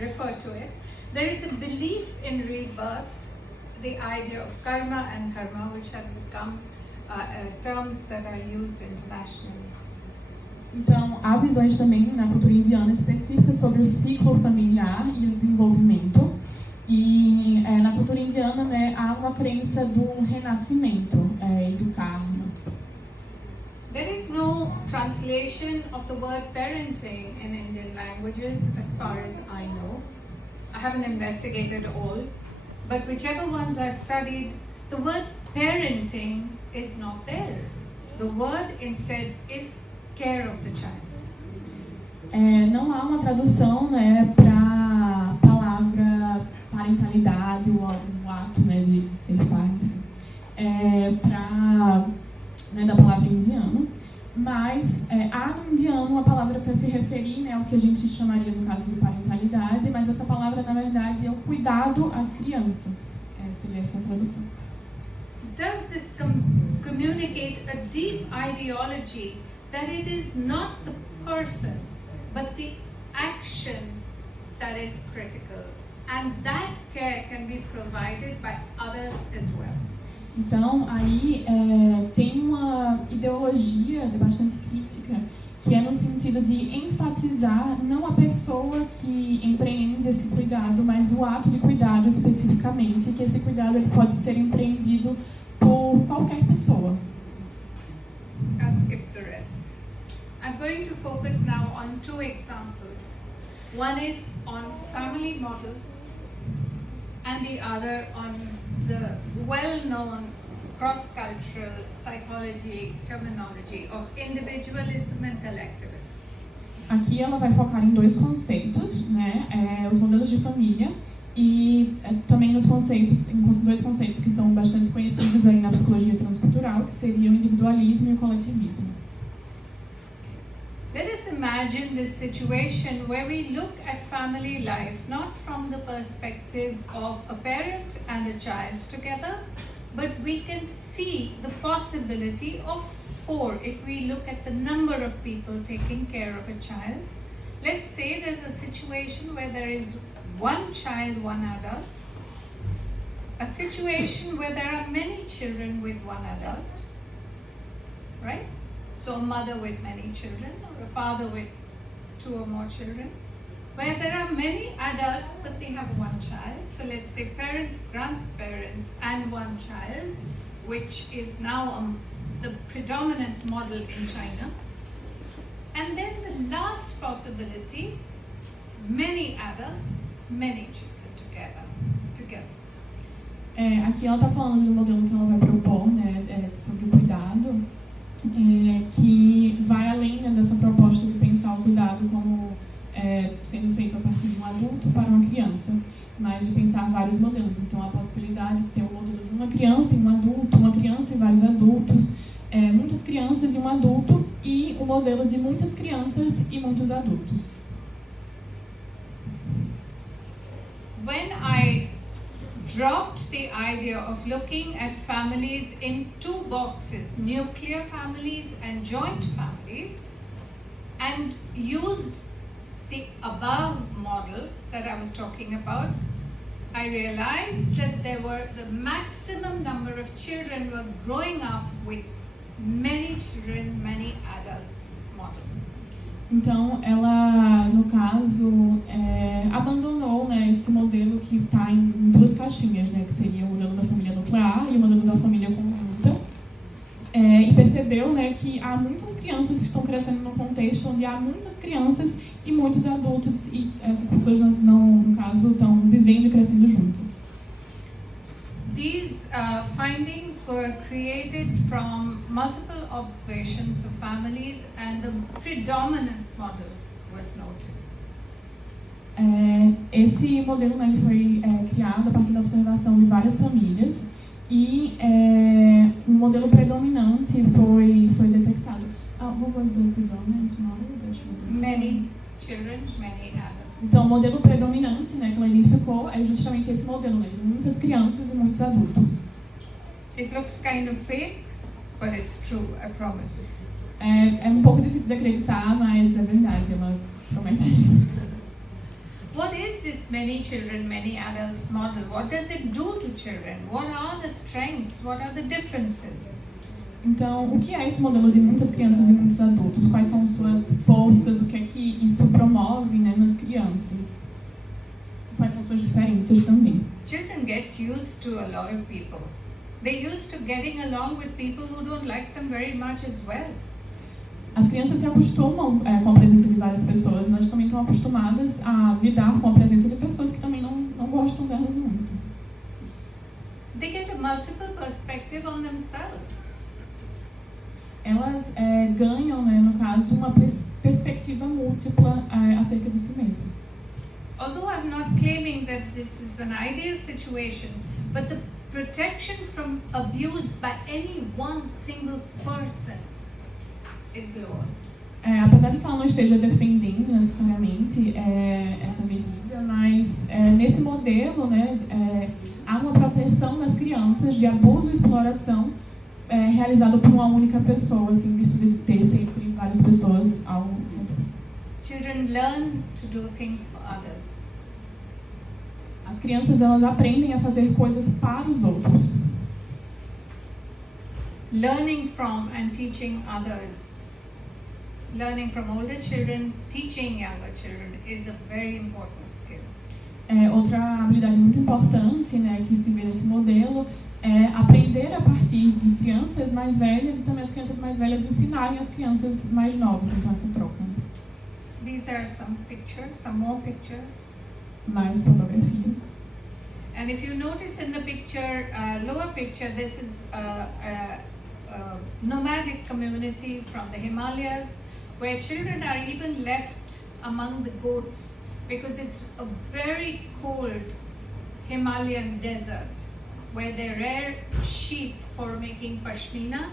refer to it. There is a belief in rebirth, the idea of karma and dharma, which have become terms that are used internationally. Então, há visões também na cultura indiana específicas sobre o ciclo familiar e o desenvolvimento. E na cultura indiana, né, há uma crença do renascimento e do karma. There is no translation of the word parenting in Indian languages as far as I know. I haven't investigated all, but whichever ones I've studied, the word parenting is not there. The word instead is care of the child. Não há uma tradução, né, para a palavra parentalidade, o ato, né, de ser pai, da palavra indiano, mas há no indiano uma palavra para se referir, né, ao que a gente chamaria no caso de parentalidade, mas essa palavra na verdade é o cuidado às crianças, seria essa a tradução. Does this communicate a deep ideology that it is not the person but the action that is critical, and that care can be provided by others as well? Então, aí tem uma ideologia bastante crítica, que é no sentido de enfatizar não a pessoa que empreende esse cuidado, mas o ato de cuidado especificamente, que esse cuidado ele pode ser empreendido por qualquer pessoa. I'll skip the rest. I'm going to focus now on two examples. One is on family models, and the other on the well-known cross-cultural psychology terminology of individualism and collectivism. Aqui ela vai focar em dois conceitos, né? Os modelos de família e também nos conceitos, em dois conceitos que são bastante conhecidos aí na psicologia transcultural, que seriam o individualismo e o coletivismo. Let us imagine this situation where we look at family life not from the perspective of a parent and a child together, but we can see the possibility of 4 if we look at the number of people taking care of a child. Let's say there's a situation where there is 1 child, 1 adult, a situation where there are many children with 1 adult, right? So a mother with many children, or a father with 2 or more children, where there are many adults but they have 1 child. So let's say parents, grandparents and 1 child, which is now the predominant model in China. And then the last possibility, many adults, many children together. Aqui ela está falando do modelo que ela vai propor, né, sobre o cuidado, que vai além, né, dessa proposta de pensar o cuidado como sendo feito a partir de um adulto para uma criança, mas de pensar vários modelos. Então, a possibilidade de ter um modelo de uma criança e um adulto, uma criança e vários adultos, muitas crianças e um adulto, e o modelo de muitas crianças e muitos adultos. when I dropped the idea of looking at families in two boxes, nuclear families and joint families, and used the above model that I was talking about, I realized that there were the maximum number of children were growing up with many children, many adults model. Então, ela, no caso, abandonou, né, esse modelo que está em duas caixinhas, né, que seria o modelo da família nuclear e o modelo da família conjunta, e percebeu, né, que há muitas crianças que estão crescendo num contexto onde há muitas crianças e muitos adultos, e essas pessoas, no caso, estão vivendo e crescendo juntas. These findings were created from multiple observations of families, and the predominant model was noted. Esse modelo, né, ele foi criado a partir da observação de várias famílias e um modelo predominante foi detectado. What was the predominant model? Many children, many adults. Então, o modelo predominante, né, que ela identificou é justamente esse modelo, né, de muitas crianças e muitos adultos. It looks kind of fake, but it's true, I promise. É um pouco difícil de acreditar, mas é verdade, ela promete. What is this many children, many adults model? What does it do to children? What are the strengths? What are the differences? Então, o que é esse modelo de muitas crianças e muitos adultos? Quais são suas forças? O que é que isso promove, né, nas crianças? Quais são suas diferenças também? Children get used to a lot of people. They're used to getting along with people who don't like them very much as well. As crianças se acostumam com a presença de várias pessoas, elas também estão acostumadas a lidar com a presença de pessoas que também não gostam delas muito. They get a multiple perspective on themselves. Elas ganham, né, no caso, uma perspectiva múltipla acerca de si mesmo. Although I'm not claiming that this is an ideal situation, but the protection from abuse by any one single person is lower. Apesar de que ela não esteja defendendo necessariamente essa medida, mas nesse modelo, né, há uma proteção das crianças de abuso e exploração realizado por uma única pessoa, assim, em virtude de ter sempre várias pessoas ao redor. Children learn to do things for others. As crianças, elas aprendem a fazer coisas para os outros. Learning from and teaching others. Learning from older children, teaching younger children is a very important skill. Outra habilidade muito importante, né, que se vê nesse modelo é aprender a partir de crianças mais velhas e também as crianças mais velhas ensinarem as crianças mais novas, então essa troca. These are some pictures, some more pictures. Mais fotografias. And if you notice in the picture, lower picture, this is a nomadic community from the Himalayas, where children are even left among the goats because it's a very cold Himalayan desert where they rear sheep for making pashmina.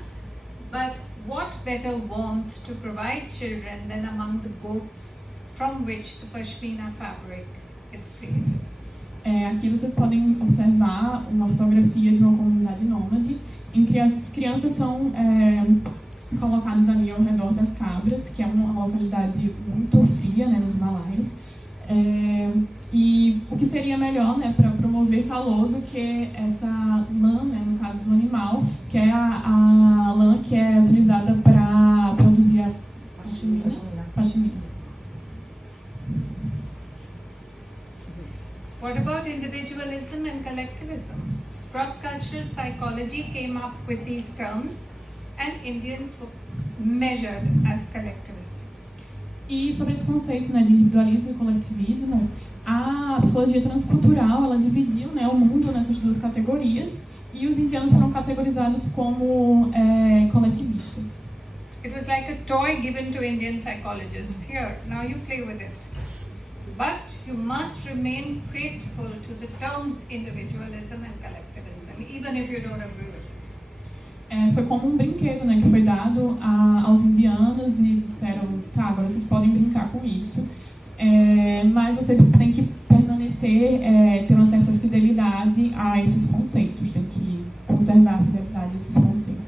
But what better warmth to provide children than among the goats from which the pashmina fabric is created. Aqui vocês podem observar uma fotografia de uma comunidade nômade em que as crianças são colocadas ali ao redor das cabras, que é uma localidade muito fria, né, nos Himalaias. E o que seria melhor, né, para promover calor do que essa lã, né, no caso do animal, que é a lã que é utilizada para produzir a pashmina. What about individualism and collectivism? Cross-cultural psychology came up with these terms, and Indians were measured as collectivistic. E sobre esse conceito, né, de individualismo e coletivismo, a psicologia transcultural, ela dividiu, né, o mundo nessas duas categorias e os indianos foram categorizados como coletivistas. It was like a toy given to Indian psychologists. Here, now you play with it. But you must remain faithful to the terms individualism and collectivism, even if you don't agree with it. Foi como um brinquedo, né, que foi dado aos indianos e disseram, tá, agora vocês podem brincar com isso, mas vocês têm que permanecer ter uma certa fidelidade a esses conceitos, tem que conservar a fidelidade a esses conceitos.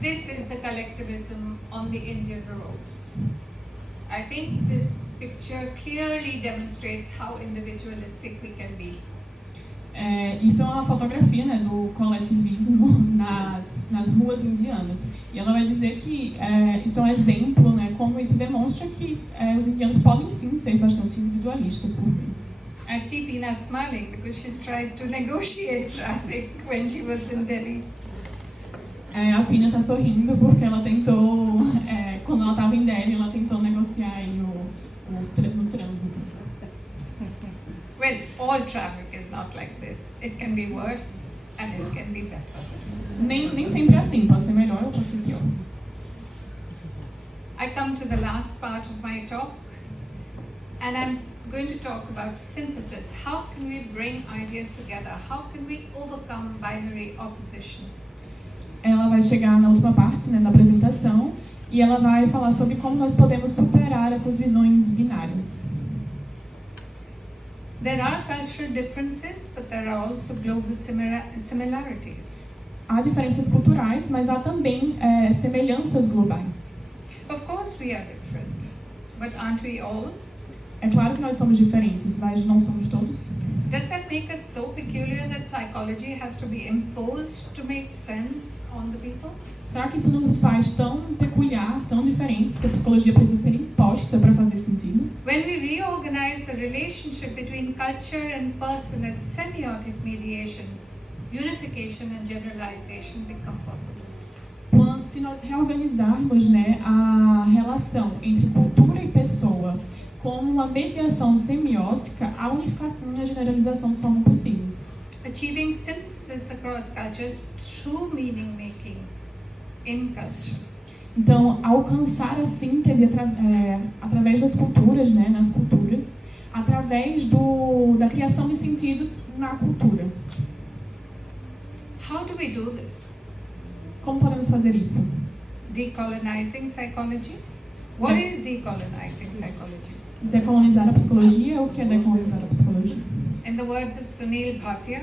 This is the collectivism on the Indian roads. I think this picture clearly demonstrates how individualistic we can be. Isso é uma fotografia, né, do coletivismo nas ruas indianas. E ela vai dizer que isso é um exemplo, né, como isso demonstra que os indianos podem sim ser bastante individualistas por vezes. I see Pina smiling because she's tried to negotiate traffic when she was in Delhi. A Pina está sorrindo porque ela tentou, quando ela estava em Delhi, ela tentou negociar aí no trânsito. Well, all traffic is not like this. It can be worse and it can be better. Nem sempre é assim, pode ser melhor ou pode ser pior. I come to the last part of my talk and I'm going to talk about synthesis. How can we bring ideas together? How can we overcome binary oppositions? Ela vai chegar na última parte, né, da apresentação, e ela vai falar sobre como nós podemos superar essas visões binárias. There are cultural differences, but there are also global similarities. Há diferenças culturais, mas há também semelhanças globais. Of course we are different, but aren't we all? É claro que nós somos diferentes, mas não somos todos. Does that make us so peculiar that psychology has to be imposed to make sense on the people? Será que isso não nos faz tão peculiar, tão diferentes, que a psicologia precisa ser imposta para fazer sentido? When we reorganize the relationship between culture and person as semiotic mediation, unification and generalization become possible. Se nós reorganizarmos, né, a relação entre cultura e pessoa como uma mediação semiótica, a unificação e a generalização são possíveis. Achieving synthesis across cultures through meaning making in culture. Então, alcançar a síntese através das culturas, né, nas culturas, através da criação de sentidos na cultura. How do we do this? Como podemos fazer isso? Decolonizing psychology? What is decolonizing psychology? Decolonizar a psicologia? O que é decolonizar a psicologia? In the words of Sunil Bhatia,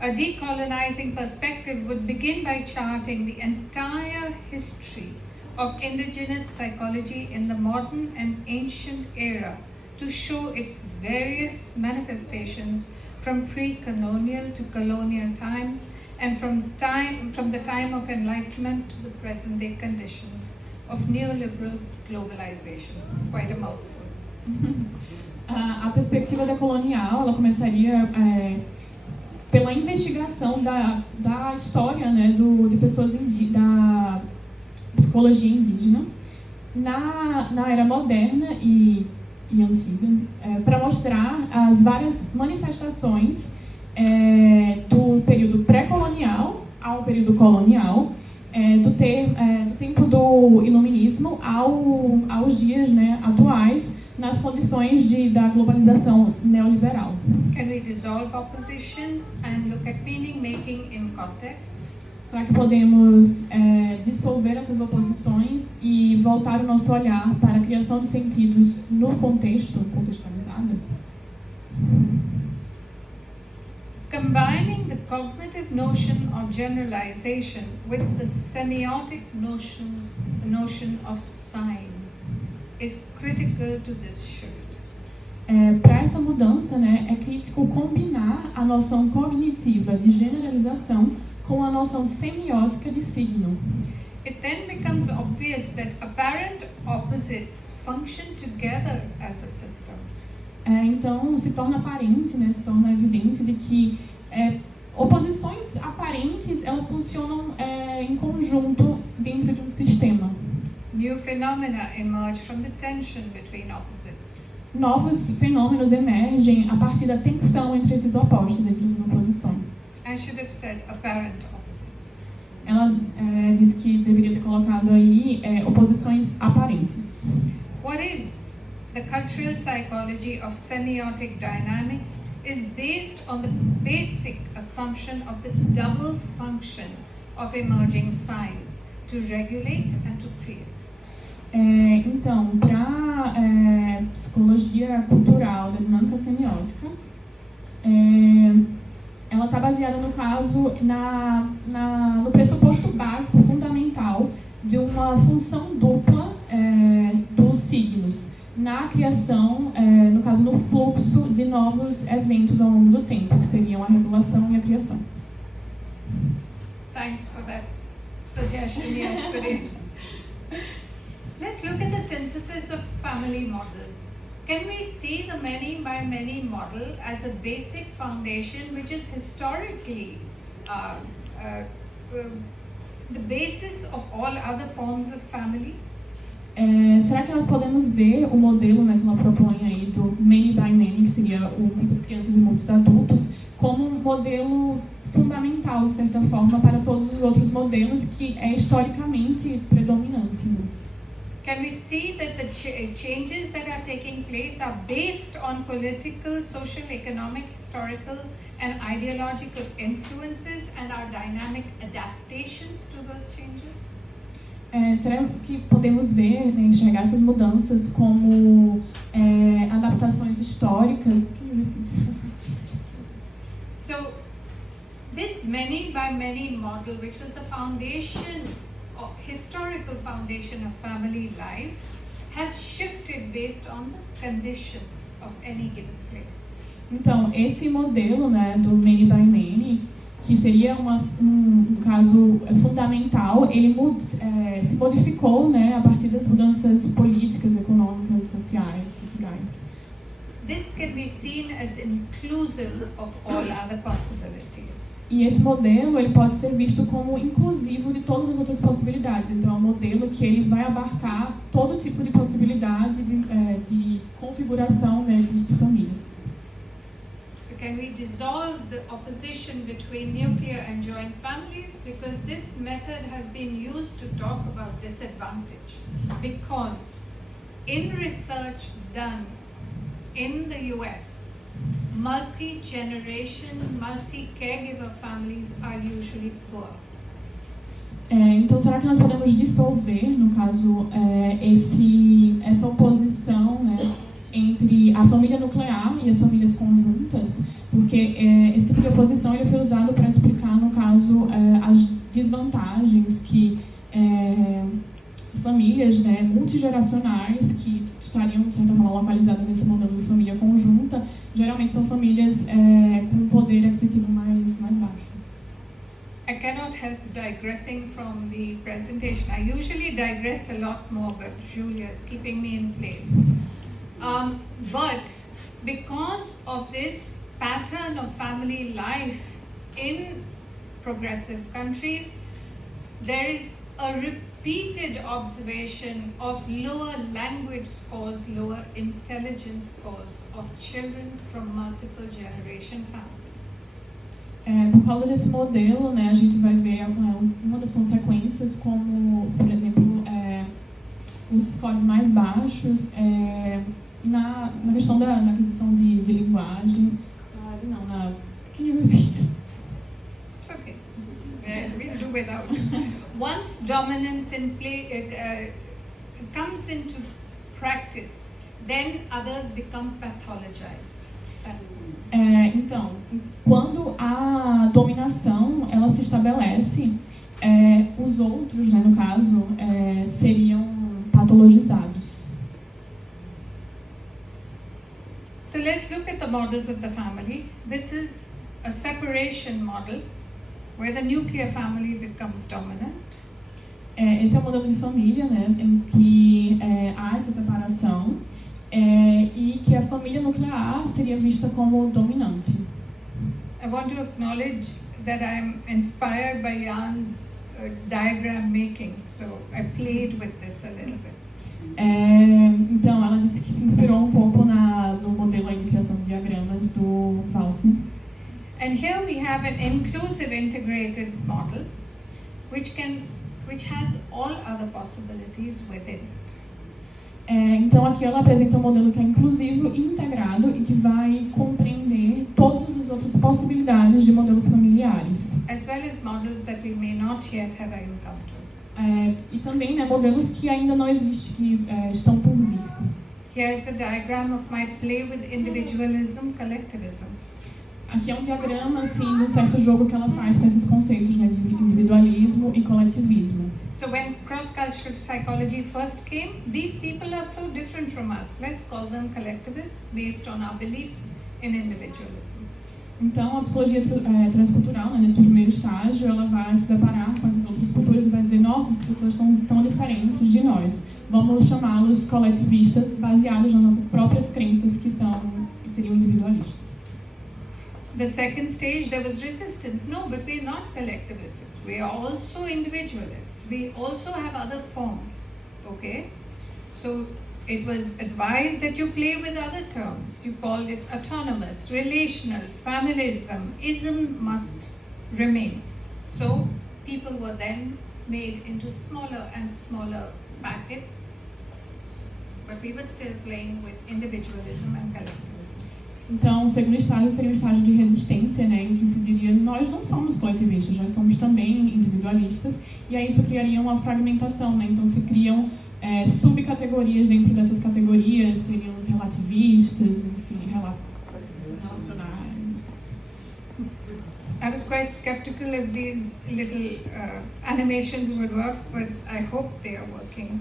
a decolonizing perspective would begin by charting the entire history of indigenous psychology in the modern and ancient era to show its various manifestations from pre-colonial to colonial times and from the time of enlightenment to the present day conditions of neoliberal globalization. Quite a mouthful. A perspectiva decolonial, ela começaria pela investigação da história, né, de pessoas da psicologia indígena na era moderna e antiga, para mostrar as várias manifestações do período pré-colonial ao período colonial, do tempo do iluminismo aos dias, né, atuais, nas condições da globalização neoliberal. Can we dissolve oppositions and look at meaning making in context? Será que podemos dissolver essas oposições e voltar o nosso olhar para a criação de sentidos no contextualizado? Combining the cognitive notion of generalization with the semiotic notion of sign is critical to this shift. Para essa mudança, né, é crítico combinar a noção cognitiva de generalização com a noção semiótica de signo. It then becomes obvious that apparent opposites function together as a system. Então, se torna aparente, né, se torna evidente de que oposições aparentes, elas funcionam em conjunto dentro de um sistema. New phenomena emerge from the tension between opposites. Novos fenômenos emergem a partir da tensão entre esses opostos, entre essas oposições. I should have said apparent opposites. Ela disse que deveria ter colocado aí oposições aparentes. What is the cultural psychology of semiotic dynamics is based on the basic assumption of the double function of emerging signs to regulate and to create. Então, para psicologia cultural da dinâmica semiótica, ela está baseada, no caso, no pressuposto básico, fundamental, de uma função dupla dos signos na criação, no caso, no fluxo de novos eventos ao longo do tempo, que seriam a regulação e a criação. Thanks for that suggestion yesterday. Let's look at the synthesis of family models. Can we see the many by many model as a basic foundation which is historically the basis of all other forms of family? Será que nós podemos ver o modelo, né, que ela propõe aí do many by many, que seria muitas crianças e muitos adultos, como um modelo fundamental, de certa forma, para todos os outros modelos que é historicamente predominante, né? Can we see that the changes that are taking place are based on political, social, economic, historical, and ideological influences and are dynamic adaptations to those changes? Será que podemos ver, né, enxergar essas mudanças como adaptações históricas? So, this many by many model, which was the foundation, historical foundation of family life, has shifted based on the conditions of any given place. Então, esse modelo, né, do many by many, que seria um caso fundamental, ele se modificou, né, a partir das mudanças políticas, econômicas, sociais, culturais. This can be seen as inclusive of all other possibilities. E esse modelo, ele pode ser visto como inclusivo de todas as outras possibilidades. Então, é um modelo que ele vai abarcar todo tipo de possibilidade de configuração, né, de famílias. So can we dissolve the opposition between nuclear and joint families? Because this method has been used to talk about disadvantage. Because in research done in the US, multi-generation, multi-caregiver families are usually poor. Então, será que nós podemos dissolver, no caso, essa oposição, né, entre a família nuclear e as famílias conjuntas? Porque esse tipo de oposição ele foi usado para explicar, no caso, as desvantagens que famílias, né, multigeracionais que estariam, de certa forma, localizadas nesse modelo de família conjunta, geralmente são famílias com poder aquisitivo mais baixo. I cannot help digressing from the presentation. I usually digress a lot more, but Julia is keeping me in place. But because of this pattern of family life in progressive countries, there is a repeated observation of lower language scores, lower intelligence scores of children from multiple generation families. Por causa desse modelo, né, a gente vai ver uma das consequências como, por exemplo, os scores mais baixos na questão da aquisição de linguagem. Can you repeat? It's okay. We'll do without. Once dominance in play comes into practice, then others become pathologized. That's Então, quando a dominação ela se estabelece, os outros, né, no caso, seriam patologizados. So let's look at the models of the family. This is a separation model where the nuclear family becomes dominant. Esse é o modelo de família, né, em que há essa separação e que a família nuclear seria vista como dominante. I want to acknowledge that I'm inspired by Jan's diagram making, so I played with this a little bit. Então, ela disse que se inspirou um pouco no modelo aí de criação de diagramas do Walsner. And here we have an inclusive integrated model which has all other possibilities within it. Então, aqui ela apresenta um modelo que é inclusivo e integrado e que vai compreender todas as outras possibilidades de modelos familiares. As well as models that we may not yet have encountered. E também, né, modelos que ainda não existem, que estão por vir. Here's a diagram of my play with individualism, collectivism. Aqui é um diagrama assim do certo jogo que ela faz com esses conceitos, né, de individualismo e coletivismo. So when cross-cultural psychology first came, these people are so different from us. Let's call them collectivists based on our beliefs in individualism. Então, a psicologia transcultural, né, nesse primeiro estágio, ela vai se deparar com essas outras culturas e vai dizer: nossa, essas pessoas são tão diferentes de nós. Vamos chamá-los coletivistas, baseados nas nossas próprias crenças que seriam individualistas. The second stage, there was resistance. No, but we're not collectivists. We are also individualists. We also have other forms. Okay? So it was advised that you play with other terms. You called it autonomous, relational, familism. Ism must remain. So people were then made into smaller and smaller packets. But we were still playing with individualism and collectivism. Então, o segundo estágio seria um estágio de resistência, né, em que se diria: nós não somos coletivistas, nós somos também individualistas, e aí isso criaria uma fragmentação, né, então se criam subcategorias dentro dessas categorias, seriam os relativistas, enfim, relacionais. I was quite skeptical if these little animations would work, but I hope they are working.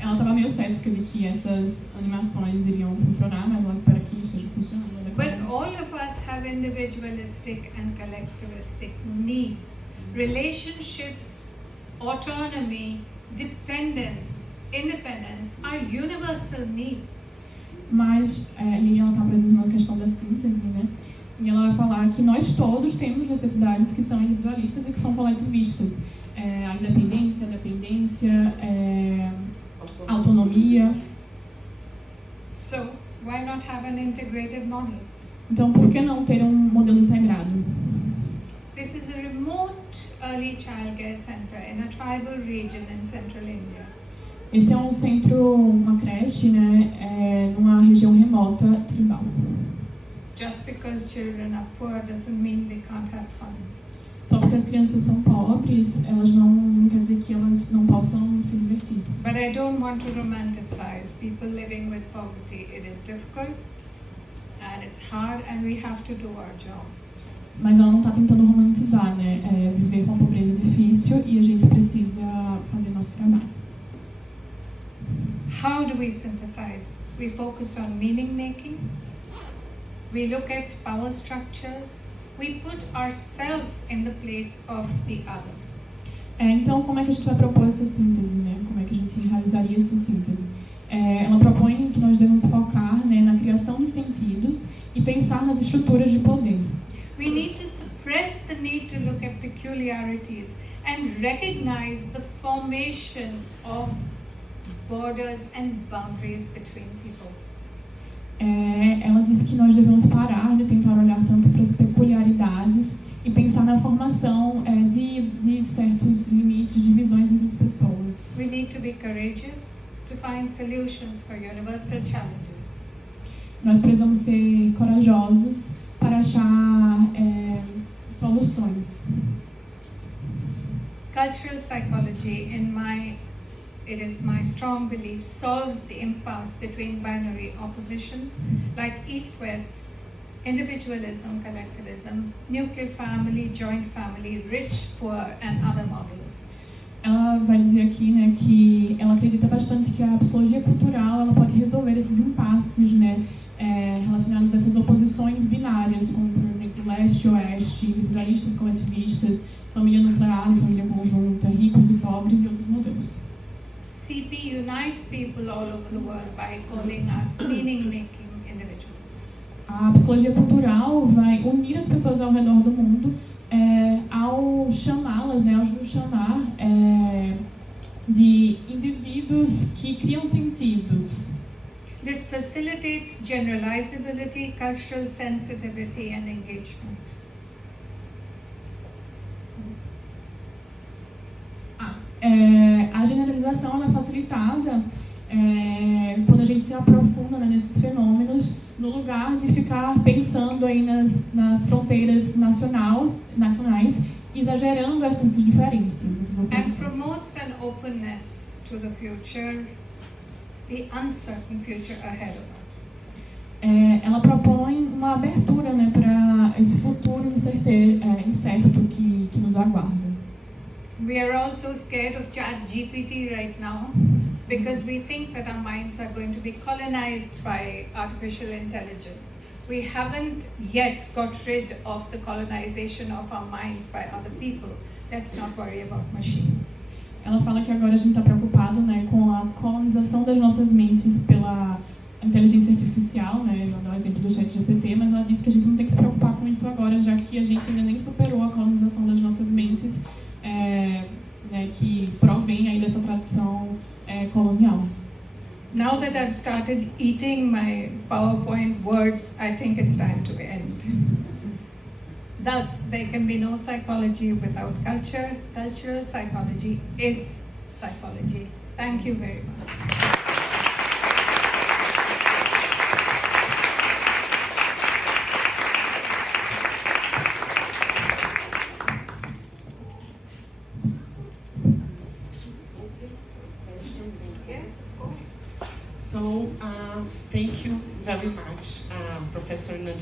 Ela estava meio cética de que essas animações iriam funcionar, mas ela espera que estejam funcionando. But all of us have individualistic and collectivistic needs. Relationships, autonomy, dependence, independence are universal needs. Mas, e ela está apresentando a questão da síntese, né? E ela vai falar que nós todos temos necessidades que são individualistas e que são coletivistas. A independência, a dependência, autonomia. So, why not have an integrated model? Então, por que não ter um modelo integrado? This is a remote early childcare center in a tribal region in central India. Esse é um centro, uma creche, né, numa região remota tribal. Just because children are poor doesn't mean they can't have fun. Só porque as crianças são pobres, elas não quer dizer que elas não possam se divertir. But I don't want to romanticize people living with poverty. It is difficult and it's hard and we have to do our job. Mas ela não está tentando romantizar, né? Viver com a pobreza é difícil e a gente precisa fazer nosso trabalho. How do we synthesize? We focus on meaning making. We look at power structures. We put ourselves in the place of the other. Então, como é que a gente vai propor essa síntese, né? Como é que a gente realizaria essa síntese? Ela propõe que nós devemos focar, né, na criação de sentidos e pensar nas estruturas de poder. We need to suppress the need to look at peculiarities and recognize the formation of borders and boundaries between people. Ela diz que nós devemos parar de tentar olhar tanto para as peculiaridades e pensar na formação de certos limites, divisões entre as pessoas. We need to be courageous to find solutions for universal challenges. Nós precisamos ser corajosos para achar soluções. Cultural psychology, it is my strong belief, solves the impasse between binary oppositions like East-West, individualism, collectivism, nuclear family, joint family, rich, poor, and other models. Ela vai dizer aqui, né, que ela acredita bastante que a psicologia cultural ela pode resolver esses impasses, né, relacionados a essas oposições binárias, como, por exemplo, leste e oeste, individualistas, coletivistas, família nuclear e família conjunta, ricos e pobres e outros modelos. CP unites people all over the world by calling us meaning-making individuals. A psicologia cultural vai unir as pessoas ao redor do mundo ao chamá-las, né, ao nos chamar de indivíduos que criam sentidos. This facilitates generalizability, cultural sensitivity, and engagement. A generalização ela é facilitada quando a gente se aprofunda, né, nesses fenômenos, no lugar de ficar pensando aí nas fronteiras nacionais, exagerando essas diferenças, essas oposições. And promotes an openness to the future, the uncertain future ahead of us. Ela propõe uma abertura, né, para esse futuro incerto que nos aguarda. We are also scared of ChatGPT right now because we think that our minds are going to be colonized by artificial intelligence. We haven't yet got rid of the colonization of our minds by other people. Let's not worry about machines. Ela fala que agora a gente está preocupado, né, com a colonização das nossas mentes pela inteligência artificial, né, ela dá o exemplo do ChatGPT, mas ela diz que a gente não tem que se preocupar com isso agora, já que a gente ainda nem superou a colonização das nossas mentes, né, que provém aí dessa tradição colonial. Now that I've started eating my PowerPoint words, I think it's time to end. Thus, there can be no psychology without culture. Cultural psychology is psychology. Thank you very much. So, thank you very much, Professor Nandita.